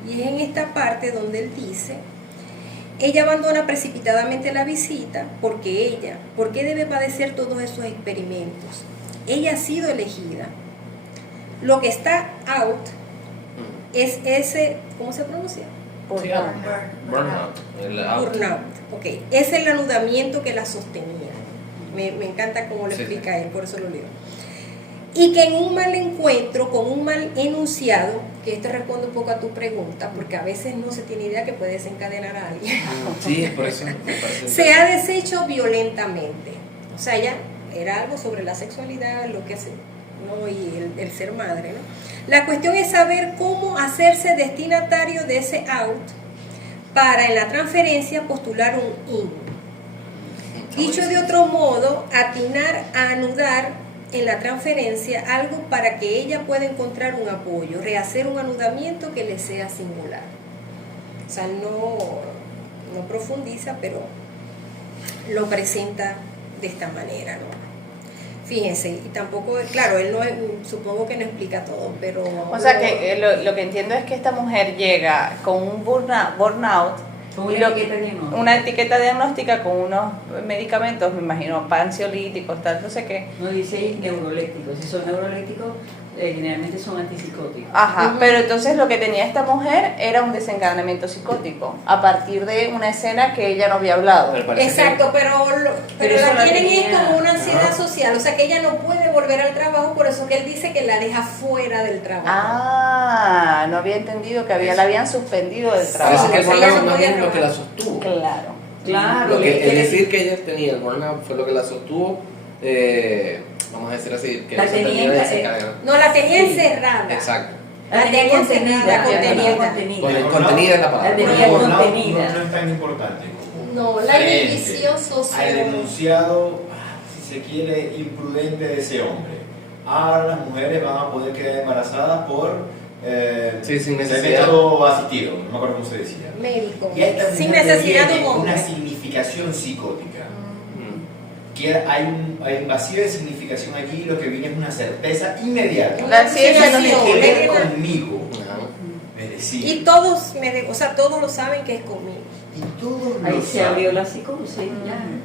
Y es en esta parte donde él dice, ella abandona precipitadamente la visita ¿por qué debe padecer todos esos experimentos? Ella ha sido elegida. Lo que está out es ese, ¿cómo se pronuncia? Burnout. Burnout, ok. Es el anudamiento que la sostenía. Me encanta cómo lo explica él, por eso lo leo. Y que en un mal encuentro, con un mal enunciado, que esto responde un poco a tu pregunta, porque a veces no se tiene idea que puede desencadenar a alguien, Sí, es por eso. me parece se ha deshecho violentamente. O sea, ya era algo sobre la sexualidad, lo que hace, ¿no? Y el ser madre, ¿no? La cuestión es saber cómo hacerse destinatario de ese out para en la transferencia postular un in. Dicho de otro modo, atinar a anudar en la transferencia algo para que ella pueda encontrar un apoyo, rehacer un anudamiento que le sea singular. O sea, no profundiza, pero lo presenta de esta manera, ¿no? Fíjense, y tampoco, claro, él no, supongo que no explica todo, pero... O sea que lo que entiendo es que esta mujer llega con un burnout, Con y una etiqueta diagnóstica. una etiqueta diagnóstica con unos medicamentos, me imagino, ansiolíticos, tal, no sé qué. No dice neurolépticos. Si son neurolépticos, generalmente son antipsicóticos. Ajá, pero entonces lo que tenía esta mujer era un desencadenamiento psicótico, a partir de una escena que ella no había hablado. Pero parece Exacto, pero eso la la tienen tenía. es como una ansiedad social, o sea que ella no puede volver al trabajo, por eso que él dice que la deja fuera del trabajo. Ah, no había entendido que la habían suspendido del Parece trabajo. que el o sea, ella burnout no más bien es podía lo que la sostuvo. Claro. Claro. Es decir, que ella tenía el burnout fue lo que la sostuvo, vamos a decir así, que La eso tenía termina en- desencadenando. No, la tenía Sí. encerrada. Exacto. La tenía contenida. La contenida. Contenida es la palabra. La tenía Por el burnout contenida. no es tan importante. No, la Frente inhibición al social. denunciado, si se quiere, imprudente de ese hombre. Ahora las mujeres van a poder quedar embarazadas por Sí, sin el necesidad. método asistido, no me acuerdo cómo se decía. Médico. Y a esta Sin mujer necesidad de le viene un hombre. una significación psicótica. Mm. Que hay un vacío de significación allí, lo que viene es una certeza inmediata. La ciencia no Tiene que tiene ver conmigo. Ajá. Es decir, Y todos, todos lo saben que es conmigo. y todos Ahí lo se abrió saben. la psicosis,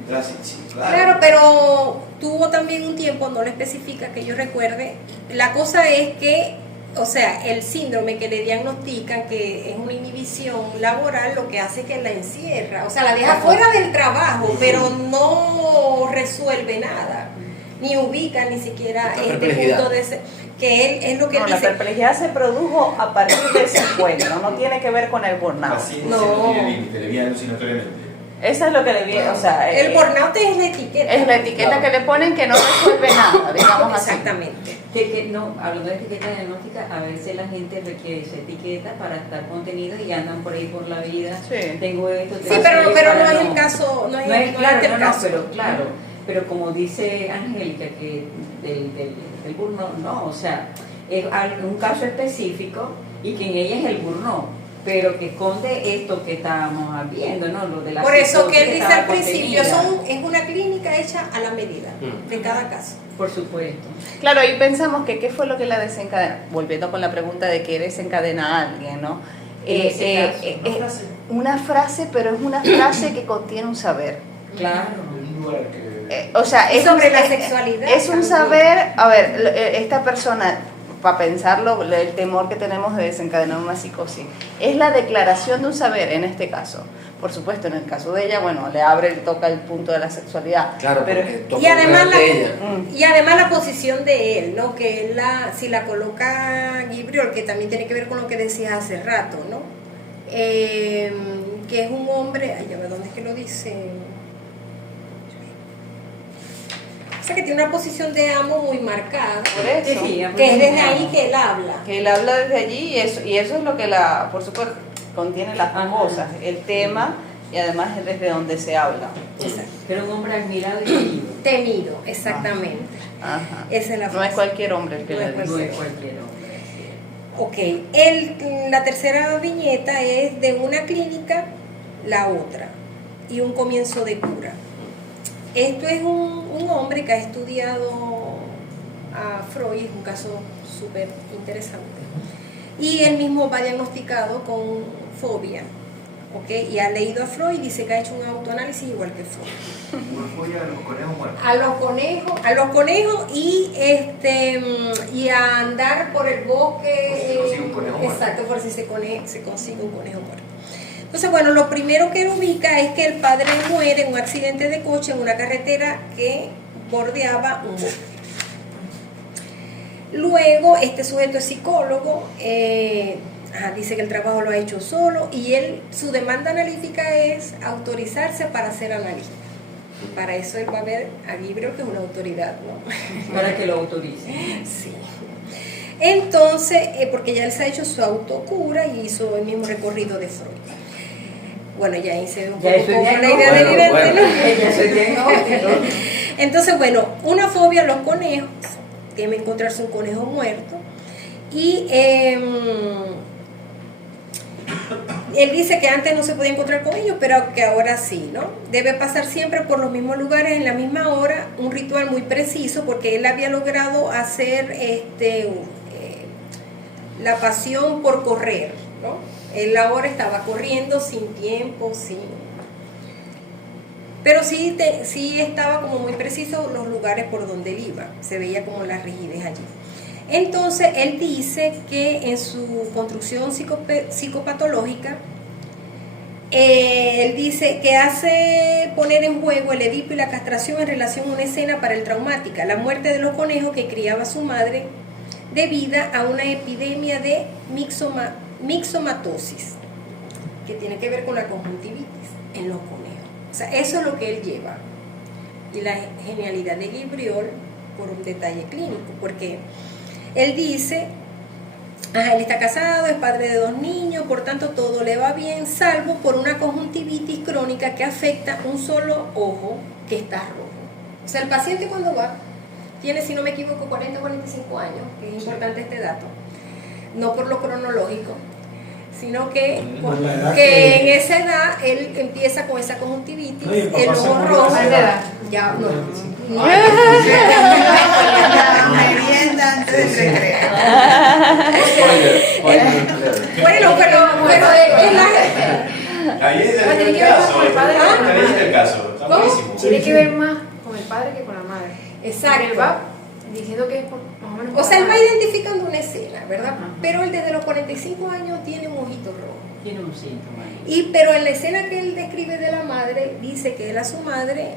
ya. Sí, Claro, pero tuvo también un tiempo, no lo especifica que yo recuerde. La cosa es que, o sea, el síndrome que le diagnostican, que es una inhibición laboral, lo que hace es que la encierra, o sea, la deja fuera del trabajo, pero no resuelve nada, ni ubica ni siquiera Esta este perplejidad. punto de que él es lo que No, él la dice. perplejidad se produjo a partir de ese encuentro, no tiene que ver con el burnout. Paciencia No. no tiene límite, le viene alucinatoriamente. Eso es lo que le viene, o sea, El burnout es la etiqueta. Es la etiqueta que le ponen que no resuelve nada, digamos así. Exactamente. Que no, hablando de etiqueta diagnóstica, a veces la gente requiere esa etiqueta para estar contenido y andan por ahí por la vida. Sí. Tengo esto, Sí, tengo pero aquello, no para es el caso, no es claro, el no, caso. pero claro, pero como dice Angélica, que del burnout, no, o sea, es un caso específico y que en ella es el burnout, pero que esconde esto que estábamos viendo, ¿no? Lo de la Por eso psicosis que él dice estaba al principio, contenida. es una clínica hecha a la medida de cada caso. Por supuesto. Claro, y pensamos que qué fue lo que la desencadenó, volviendo con la pregunta de qué desencadena a alguien, ¿no? En ese caso, Una frase, pero es una frase que contiene un saber. Claro. Un lugar que... O sea, Y es sobre un- la es- sexualidad Es un también. saber, a ver, esta persona, para pensarlo, el temor que tenemos de desencadenar una psicosis, es la declaración de un saber en este caso. Por supuesto, en el caso de ella, bueno, toca el punto de la sexualidad. Claro, pero porque tocó Y además, de ella. y además la posición de él, ¿no? Que él si la coloca Gibriol, que también tiene que ver con lo que decías hace rato, ¿no? Que es un hombre, ay, ya ve, ¿dónde es que lo dice? O sea, que tiene una posición de amo muy marcada, por eso. Sí, que es desde ahí que él habla. Que él habla desde allí y eso es lo que por supuesto, contiene las Ajá. cosas, el tema y además es desde donde se habla. Exacto. Pero un hombre admirado y temido. Temido, exactamente. Ajá. Esa es la No frase. es cualquier hombre el que No le es dice. No es cualquier hombre. Ok, la tercera viñeta es de una clínica, la otra, y un comienzo de cura. Esto es un hombre que ha estudiado a Freud, es un caso súper interesante. Y él mismo va diagnosticado con fobia, ¿ok? Y ha leído a Freud y dice que ha hecho un autoanálisis igual que Freud. Una fobia a los conejos muertos. A los conejos y a andar por el bosque. Por si se consigue un conejo muerto. Exacto, por si se consigue un conejo muerto. Entonces, bueno, lo primero que él ubica es que el padre muere en un accidente de coche en una carretera que bordeaba un bosque. Luego, este sujeto es psicólogo, dice que el trabajo lo ha hecho solo y su demanda analítica es autorizarse para ser analista. Para eso él va a ver a Gibriol, que es una autoridad, ¿no? Para que lo autorice. Sí. Entonces, porque ya él se ha hecho su autocura y hizo el mismo recorrido de Freud. Bueno, ya ahí se ve un Ya poco eso como es una idea bueno, delirante, ¿no? Ya soy diagnóstico. Entonces, bueno, una fobia a los conejos, teme encontrarse un conejo muerto, y él dice que antes no se podía encontrar con ellos, pero que ahora sí, ¿no? Debe pasar siempre por los mismos lugares en la misma hora, un ritual muy preciso, porque él había logrado hacer la pasión por correr, ¿no? Él ahora estaba corriendo sin tiempo, pero sí estaba como muy preciso los lugares por donde él iba, se veía como la rigidez allí. Entonces él dice que en su construcción psicopatológica, él dice que hace poner en juego el Edipo y la castración en relación a una escena para él traumática, la muerte de los conejos que criaba su madre debida a una epidemia de mixomatosis, que tiene que ver con la conjuntivitis en los conejos. O sea, eso es lo que él lleva. Y la genialidad de Gibriol por un detalle clínico, porque él dice Ajá, él está casado, es padre de 2 niños, por tanto todo le va bien, salvo por una conjuntivitis crónica que afecta un solo ojo que está rojo. O sea, el paciente cuando va, tiene, si no me equivoco, 40 o 45 años, que es importante este dato, no por lo cronológico, sino que, Por la edad que en esa edad él empieza con esa conjuntivitis, No, y el papá el se ojo murió rojo, a esa edad. ya no. Merienda antes del recreo. Bueno, pero es la... Ahí es Ah, tiene el que ver más caso. con el padre. Ahí es el caso. Está ¿Cómo? buenísimo. Tiene que ver más con el padre que con la madre. Exacto. Él va diciendo que es por, más o menos. O sea, él va va identificando una escena, ¿verdad? Ajá. Pero él desde los 45 años tiene un ojito rojo. Tiene un síntoma. Pero en la escena que él describe de la madre, dice que él a su madre,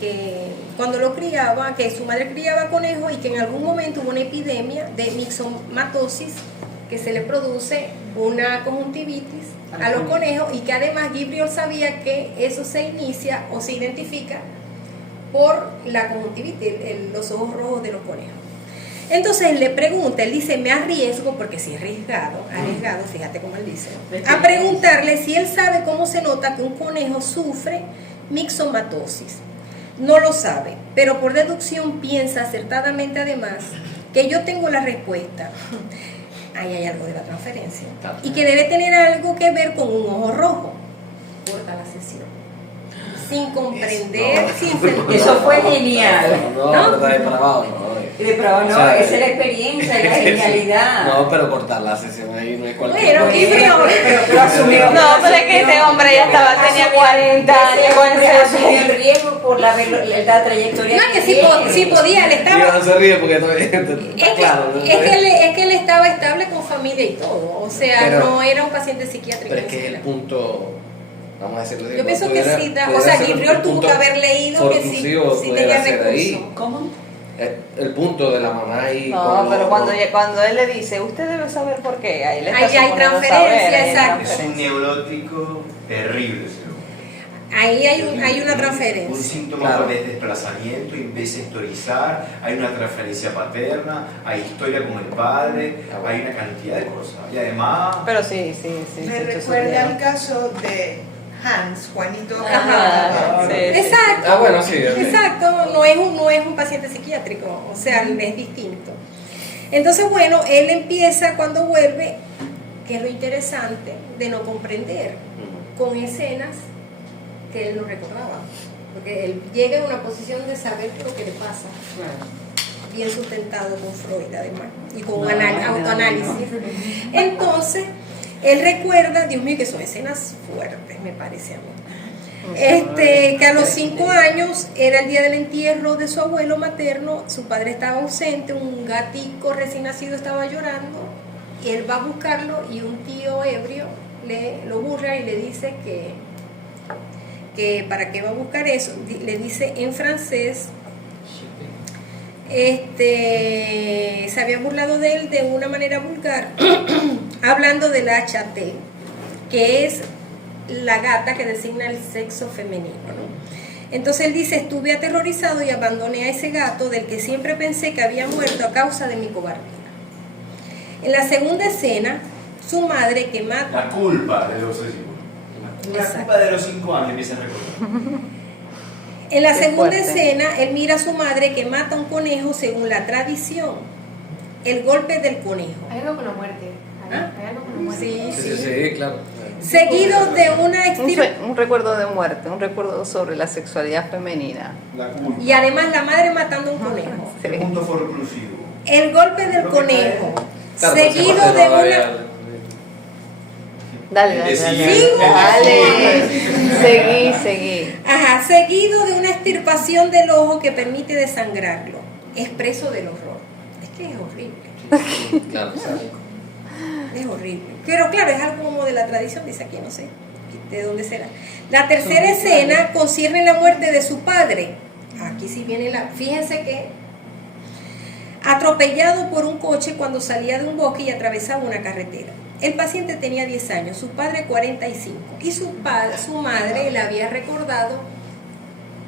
que cuando lo criaba, que su madre criaba conejos y que en algún momento hubo una epidemia de mixomatosis, que se le produce una conjuntivitis a los conejos y que además Gabriel sabía que eso se inicia o se identifica por la conjuntivitis, los ojos rojos de los conejos. Entonces él le pregunta, él dice, me arriesgo, porque si es arriesgado, fíjate cómo él dice, a preguntarle si él sabe cómo se nota que un conejo sufre mixomatosis. No lo sabe, pero por deducción piensa acertadamente además que yo tengo la respuesta. Ahí hay algo de la transferencia. Y que debe tener algo que ver con un ojo rojo. Corta la sesión. Sin comprender, sin sentir. Eso fue genial. No, está depravado, no. Pero no, O sea, esa es la experiencia, la genialidad. No, pero cortar la sesión ahí no es cualquier Bueno, cosa. Pero asumió. No, pero es que este hombre ya tenía 40 años. Asumió el riesgo por la trayectoria. No, que sí podía, él Y estaba. no se ríe porque todavía Es que, claro. ¿no? es, que él estaba estable con familia y todo. O sea, Pero- no era un paciente psiquiátrico. Pero es que es el punto, vamos a decirlo. Yo pienso que sí, o sea, Gabriel tuvo que haber leído que sí tenía recursos. ¿Cómo? El punto de la mamá ahí. No, con pero los- cuando él le dice, usted debe saber por qué, ahí le está Ahí hay suponiendo transferencia, saber, hay exacto. Es transferencia. un neurótico terrible ese hombre. Ahí hay una Un transferencia. síntoma Claro. de desplazamiento, empieza a historizar, hay una transferencia paterna, hay historia con el padre, hay una cantidad de cosas. Y además, Pero sí. Me sí, recuerda al caso de Hans, Juanito. Ajá. Sí. Exacto. Ah, bueno, sí. Exacto, no es un paciente psiquiátrico, o sea, es distinto. Entonces, bueno, él empieza cuando vuelve, que es lo interesante, de no comprender, con escenas que él no recordaba. Porque él llega en una posición de saber lo que le pasa, bien sustentado con Freud además, y con un autoanálisis. Entonces, él recuerda, Dios mío, que son escenas fuertes, me parece a mí. Que a los 5 años era el día del entierro de su abuelo materno, su padre estaba ausente, un gatico recién nacido estaba llorando, y él va a buscarlo y un tío ebrio lo burla y le dice que para qué va a buscar eso, le dice en francés, se había burlado de él de una manera vulgar, hablando del HT, que es la gata que designa el sexo femenino, ¿no? Entonces él dice, estuve aterrorizado y abandoné a ese gato del que siempre pensé que había muerto a causa de mi cobardía. En la segunda escena, su madre que mata... la culpa de los 5 La Exacto. culpa de los 5 años empieza a recordar. En la Qué segunda fuerte. escena, él mira a su madre que mata a un conejo según la tradición. El golpe del conejo. Hay algo con la muerte. Hay algo con la muerte. Sí, Sí, claro. Seguido de una extirpación. Un recuerdo de muerte, un recuerdo sobre la sexualidad femenina. La culpa. Y además la madre matando a un conejo. El punto forclusivo. El golpe del Lo que conejo. Claro, pero Seguido esa parte de no una... había- Dale. Seguí. Ajá, seguido de una extirpación del ojo que permite desangrarlo. Expreso del horror. Es que es horrible. Claro, Es horrible. Pero claro, es algo como de la tradición, dice aquí, no sé de dónde será. La tercera escena concierne la muerte de su padre. Aquí sí viene la... Fíjense que atropellado por un coche cuando salía de un bosque y atravesaba una carretera. El paciente tenía 10 años, su padre 45, y su madre le había recordado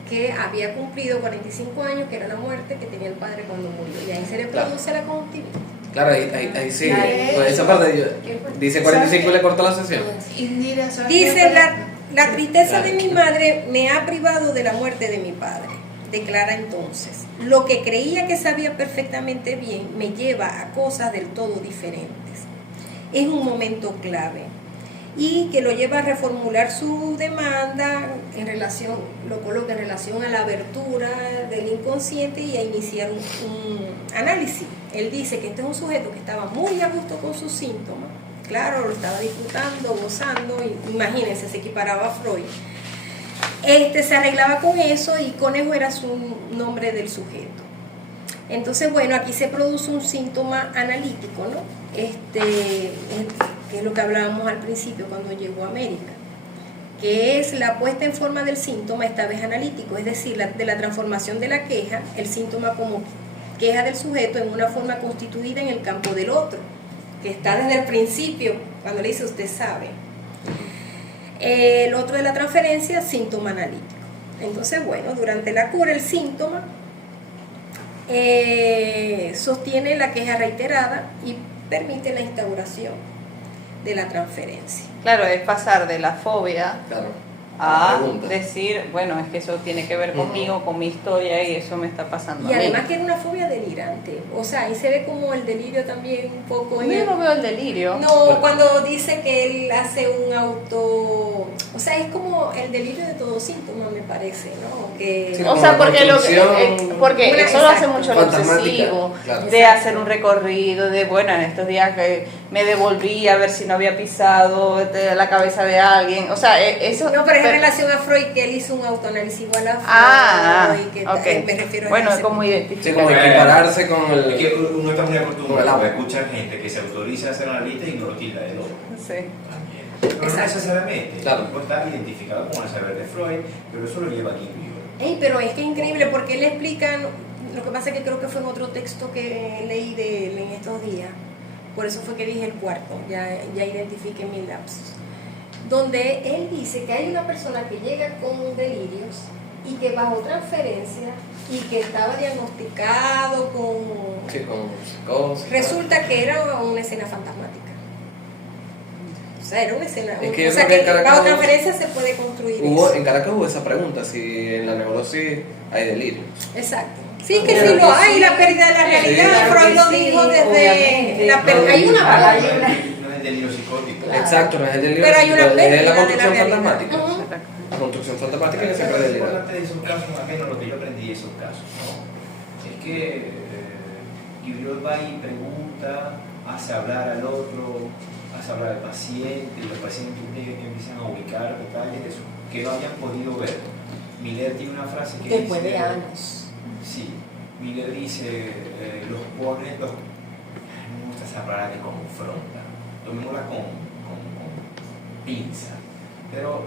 que había cumplido 45 años, que era la muerte que tenía el padre cuando murió, y ahí se le produce la conjuntivitis. Claro, ahí sí. Ahí. Pues esa parte ¿Qué fue? dice 45 y le corta la sesión. Indira, ¿sabes Dice, qué? la tristeza de mi madre me ha privado de la muerte de mi padre. Declara entonces, lo que creía que sabía perfectamente bien me lleva a cosas del todo diferentes. Es un momento clave y que lo lleva a reformular su demanda en relación, lo coloca en relación a la abertura del inconsciente y a iniciar un análisis. Él dice que este es un sujeto que estaba muy a gusto con sus síntomas, claro, lo estaba disfrutando, gozando, imagínense, se equiparaba a Freud. Se arreglaba con eso y Conejo era su nombre del sujeto. Entonces, bueno, aquí se produce un síntoma analítico, ¿no? Que es lo que hablábamos al principio cuando llegó a América, que es la puesta en forma del síntoma, esta vez analítico, es decir, de la transformación de la queja, el síntoma como queja del sujeto en una forma constituida en el campo del otro, que está desde el principio, cuando le dice usted sabe. El otro de la transferencia, síntoma analítico. Entonces, bueno, durante la cura el síntoma sostiene la queja reiterada y permite la instauración de la transferencia. Claro, es pasar de la fobia Claro. a Pregunta. decir, bueno, es que eso tiene que ver conmigo, con mi historia y eso me está pasando Y a mí. además que era una fobia delirante. O sea, ahí se ve como el delirio también un poco. Yo no veo el delirio. No, cuando dice que él hace un auto, o sea, es como el delirio de todo síntoma, me parece, ¿no? Que Sí, O como sea, porque, construcción porque Una- eso lo hace exacto. mucho el Fantasmática, obsesivo, claro. de Exacto. hacer un recorrido, de bueno, en estos días que me devolví a ver si no había pisado la cabeza de alguien, o sea, eso... no, pero es en relación a Freud, que él hizo un autoanálisis igual a Freud. y que ok. me refiero a Bueno, ese como punto. Sí, identificar. como equipararse con Es que el... uno está muy Con el acostumbrado agua. a escuchar gente que se autoriza a hacer analista y no lo tilda de loco. Sí. También. Pero no Exacto. necesariamente. Claro. Puede estar identificado con el saber de Freud, pero eso lo lleva aquí en Ey, pero es que es increíble porque él explica, lo que pasa es que creo que fue en otro texto que leí de él en estos días, por eso fue que dije el cuarto, ya identifiqué mi lapsus, donde él dice que hay una persona que llega con delirios y que bajo transferencia y que estaba diagnosticado con... Sí, con psicosis. Resulta que era una escena fantasmática. O sea, era una escena... Es que yo o sea, creo que que en Caracas bajo transferencia se puede construir Hubo, eso. en Caracas hubo esa pregunta, si en la neurosis hay delirio. Exacto. Sí, que Claro sí que lo hay, sí. la pérdida de la realidad. claro Freud que lo sí, dijo desde obviamente. la pérdida. Hay una Hay pérdida. una- No es delirio psicótico. Claro. Exacto, no es el delirio, Pero hay una es pérdida la de la construcción realidad. fantasmática. Ujú. La construcción fantasmática que Lo siempre es delirante. importante de esos casos, al menos lo que yo aprendí de esos casos, ¿no? Es que Guibert va y pregunta, hace hablar al otro, hace hablar al paciente, y los pacientes empiezan a ubicar detalles de eso que no habían podido ver. Miller tiene una frase que Después dice, de años. Sí, Miller dice, los pone, no me gusta esa palabra que confronta, tomémosla con pinza, pero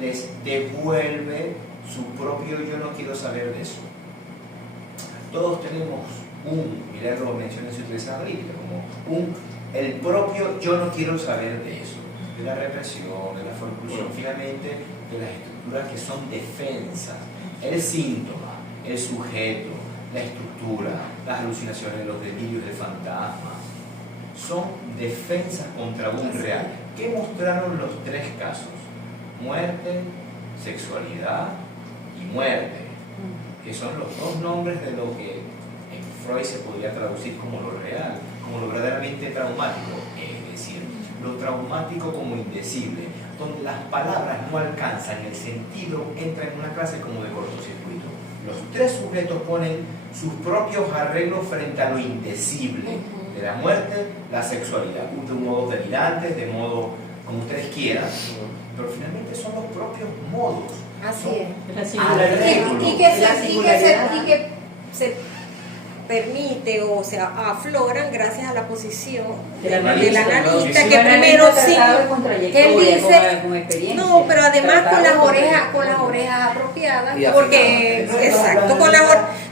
les devuelve su propio yo no quiero saber de eso. Todos tenemos Miller lo menciona en su tesis analítica, como el propio yo no quiero saber de eso, de la represión, de la formación, finalmente de las estructuras que son defensas, el síntoma, el sujeto, la estructura, las alucinaciones, los delirios del fantasma, son defensas contra un real. ¿Qué mostraron los tres casos? Muerte, sexualidad y muerte, que son los dos nombres de lo que en Freud se podría traducir como lo real, como lo verdaderamente traumático, es decir, lo traumático como indecible, donde las palabras no alcanzan el sentido, entra en una clase como de cortocircuito. Los tres sujetos ponen sus propios arreglos frente a lo indecible de la muerte, la sexualidad, de un modo delirante, de modo como ustedes quieran, pero finalmente son los propios modos. Así es. La singularidad. Y que se permite o se afloran gracias a la posición Del del analista. analista, Sí, que el primero analista sí, tratado con que él trayectoria, dice, con experiencia. no, pero además con las Tratado orejas apropiadas, Y porque afinadas. exacto, con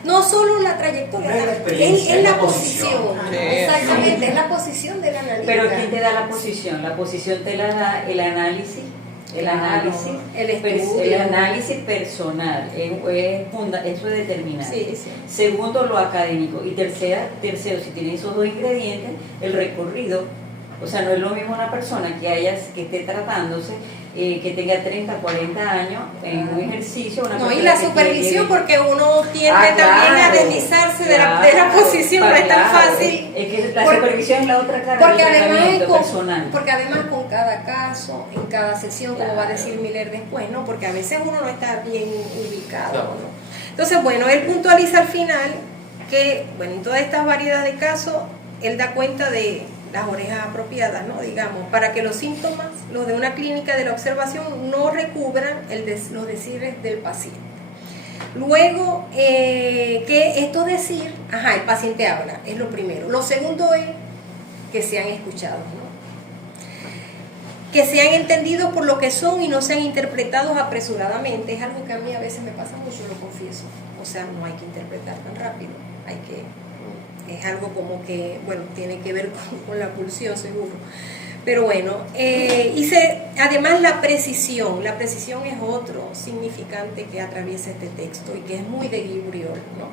no solo la trayectoria, No es la experiencia, es la es la posición. posición. Sí. Exactamente, es la posición del analista. Pero ¿quién te da la posición? La posición te la da el análisis El Claro, análisis, el el estudio. análisis personal, eso es determinante. Sí, sí. Segundo, lo académico. Y tercero, si tiene esos dos ingredientes, el recorrido. O sea, no es lo mismo una persona que esté tratándose, que tenga 30, 40 años en un ejercicio. Una No, y persona la que supervisión, tiene- porque uno tiende Ah, también a claro, deslizarse claro, de la posición, no es tan claro. fácil. Es que la Por- supervisión es la otra cara Porque del además, tratamiento personal. porque además con cada caso, en cada sesión, como va a Claro. decir Miller después, ¿no? Porque a veces uno no está bien ubicado, Claro. ¿no? Entonces, bueno, él puntualiza al final que, bueno, en toda esta variedad de casos, él da cuenta de las orejas apropiadas, ¿no? Digamos, para que los síntomas, los de una clínica de la observación, no recubran los decires del paciente. Luego, que esto decir, el paciente habla, es lo primero. Lo segundo es que sean escuchados, ¿no? Que sean entendidos por lo que son y no sean interpretados apresuradamente. Es algo que a mí a veces me pasa mucho, lo confieso. O sea, no hay que interpretar tan rápido, es algo como que, bueno, tiene que ver con la pulsión seguro. Pero bueno, además la precisión es otro significante que atraviesa este texto y que es muy de Guy Briol, ¿no?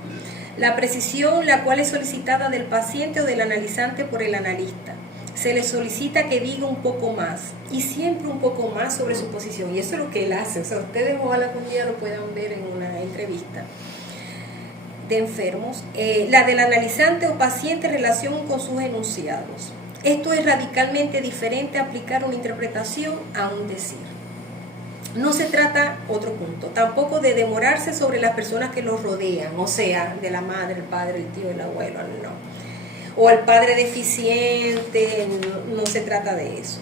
La precisión, la cual es solicitada del paciente o del analizante por el analista. Se le solicita que diga un poco más y siempre un poco más sobre su posición, y eso es lo que él hace. O sea, ustedes ojalá que un día lo puedan ver en una entrevista de enfermos, la del analizante o paciente en relación con sus enunciados. Esto es radicalmente diferente a aplicar una interpretación a un decir. No se trata, otro punto, tampoco de demorarse sobre las personas que los rodean, o sea, de la madre, el padre, el tío, el abuelo, no. O al padre deficiente, no se trata de eso.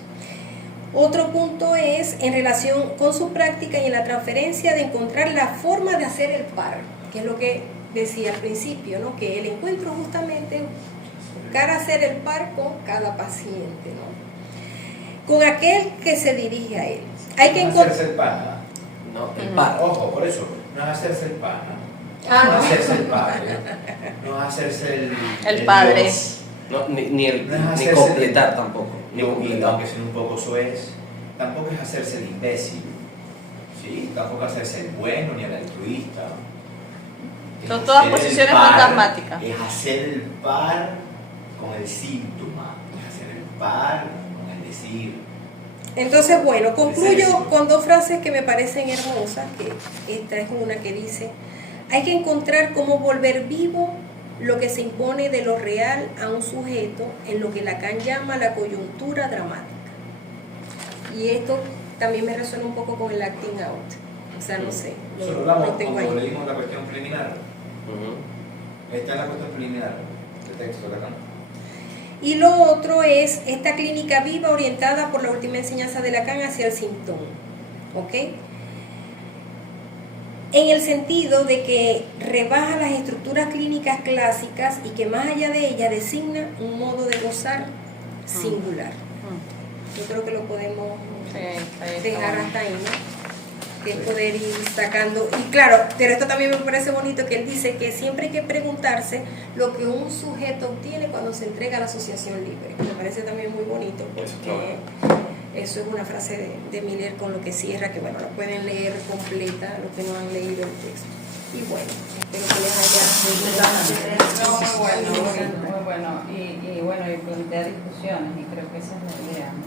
Otro punto es en relación con su práctica y en la transferencia de encontrar la forma de hacer el par, que es lo que decía al principio, ¿no? Que el encuentro justamente buscar hacer el par con cada paciente, ¿no? Con aquel que se dirige a él. Hay que No encontrar... hacerse el pana. No, el par. Ojo, por eso, no es hacerse el pana. Ah, No no. es hacerse el padre. No es hacerse El padre. Dios. No, ni No es ni hacerse- completar tampoco. Ni Y completar. aunque sea un poco soez, tampoco es hacerse el imbécil. ¿Sí? Tampoco es hacerse el bueno ni el altruista. Es Son todas hacer el posiciones par, fantasmáticas. Es hacer el par con el síntoma. Es hacer el par con el decir. Entonces, bueno, concluyo Neceso. con dos frases que me parecen hermosas, que esta es una que dice: hay que encontrar cómo volver vivo lo que se impone de lo real a un sujeto en lo que Lacan llama la coyuntura dramática. Y esto también me resuena un poco con el acting out. O sea, no sé, Eso lo lo hablamos tengo cuando ahí. leímos la cuestión preliminar. Ujú. Esta es la cuestión preliminar del texto de Lacan. Y lo otro es esta clínica viva orientada por la última enseñanza de Lacan hacia el síntoma, ¿ok? En el sentido de que rebaja las estructuras clínicas clásicas y que más allá de ella designa un modo de gozar singular. Yo creo que lo podemos dejar hasta ahí, ¿no? Que es poder ir sacando. Y claro, pero esto también me parece bonito que él dice que siempre hay que preguntarse lo que un sujeto obtiene cuando se entrega a la asociación libre. Me parece también muy bonito porque eso es una frase de Miller con lo que cierra, que bueno, la pueden leer completa los que no han leído el texto. Y bueno, espero que les haya No, muy bueno, gustado. Muy bueno, y bueno, y plantear discusiones, y creo que esa es la idea, ¿no?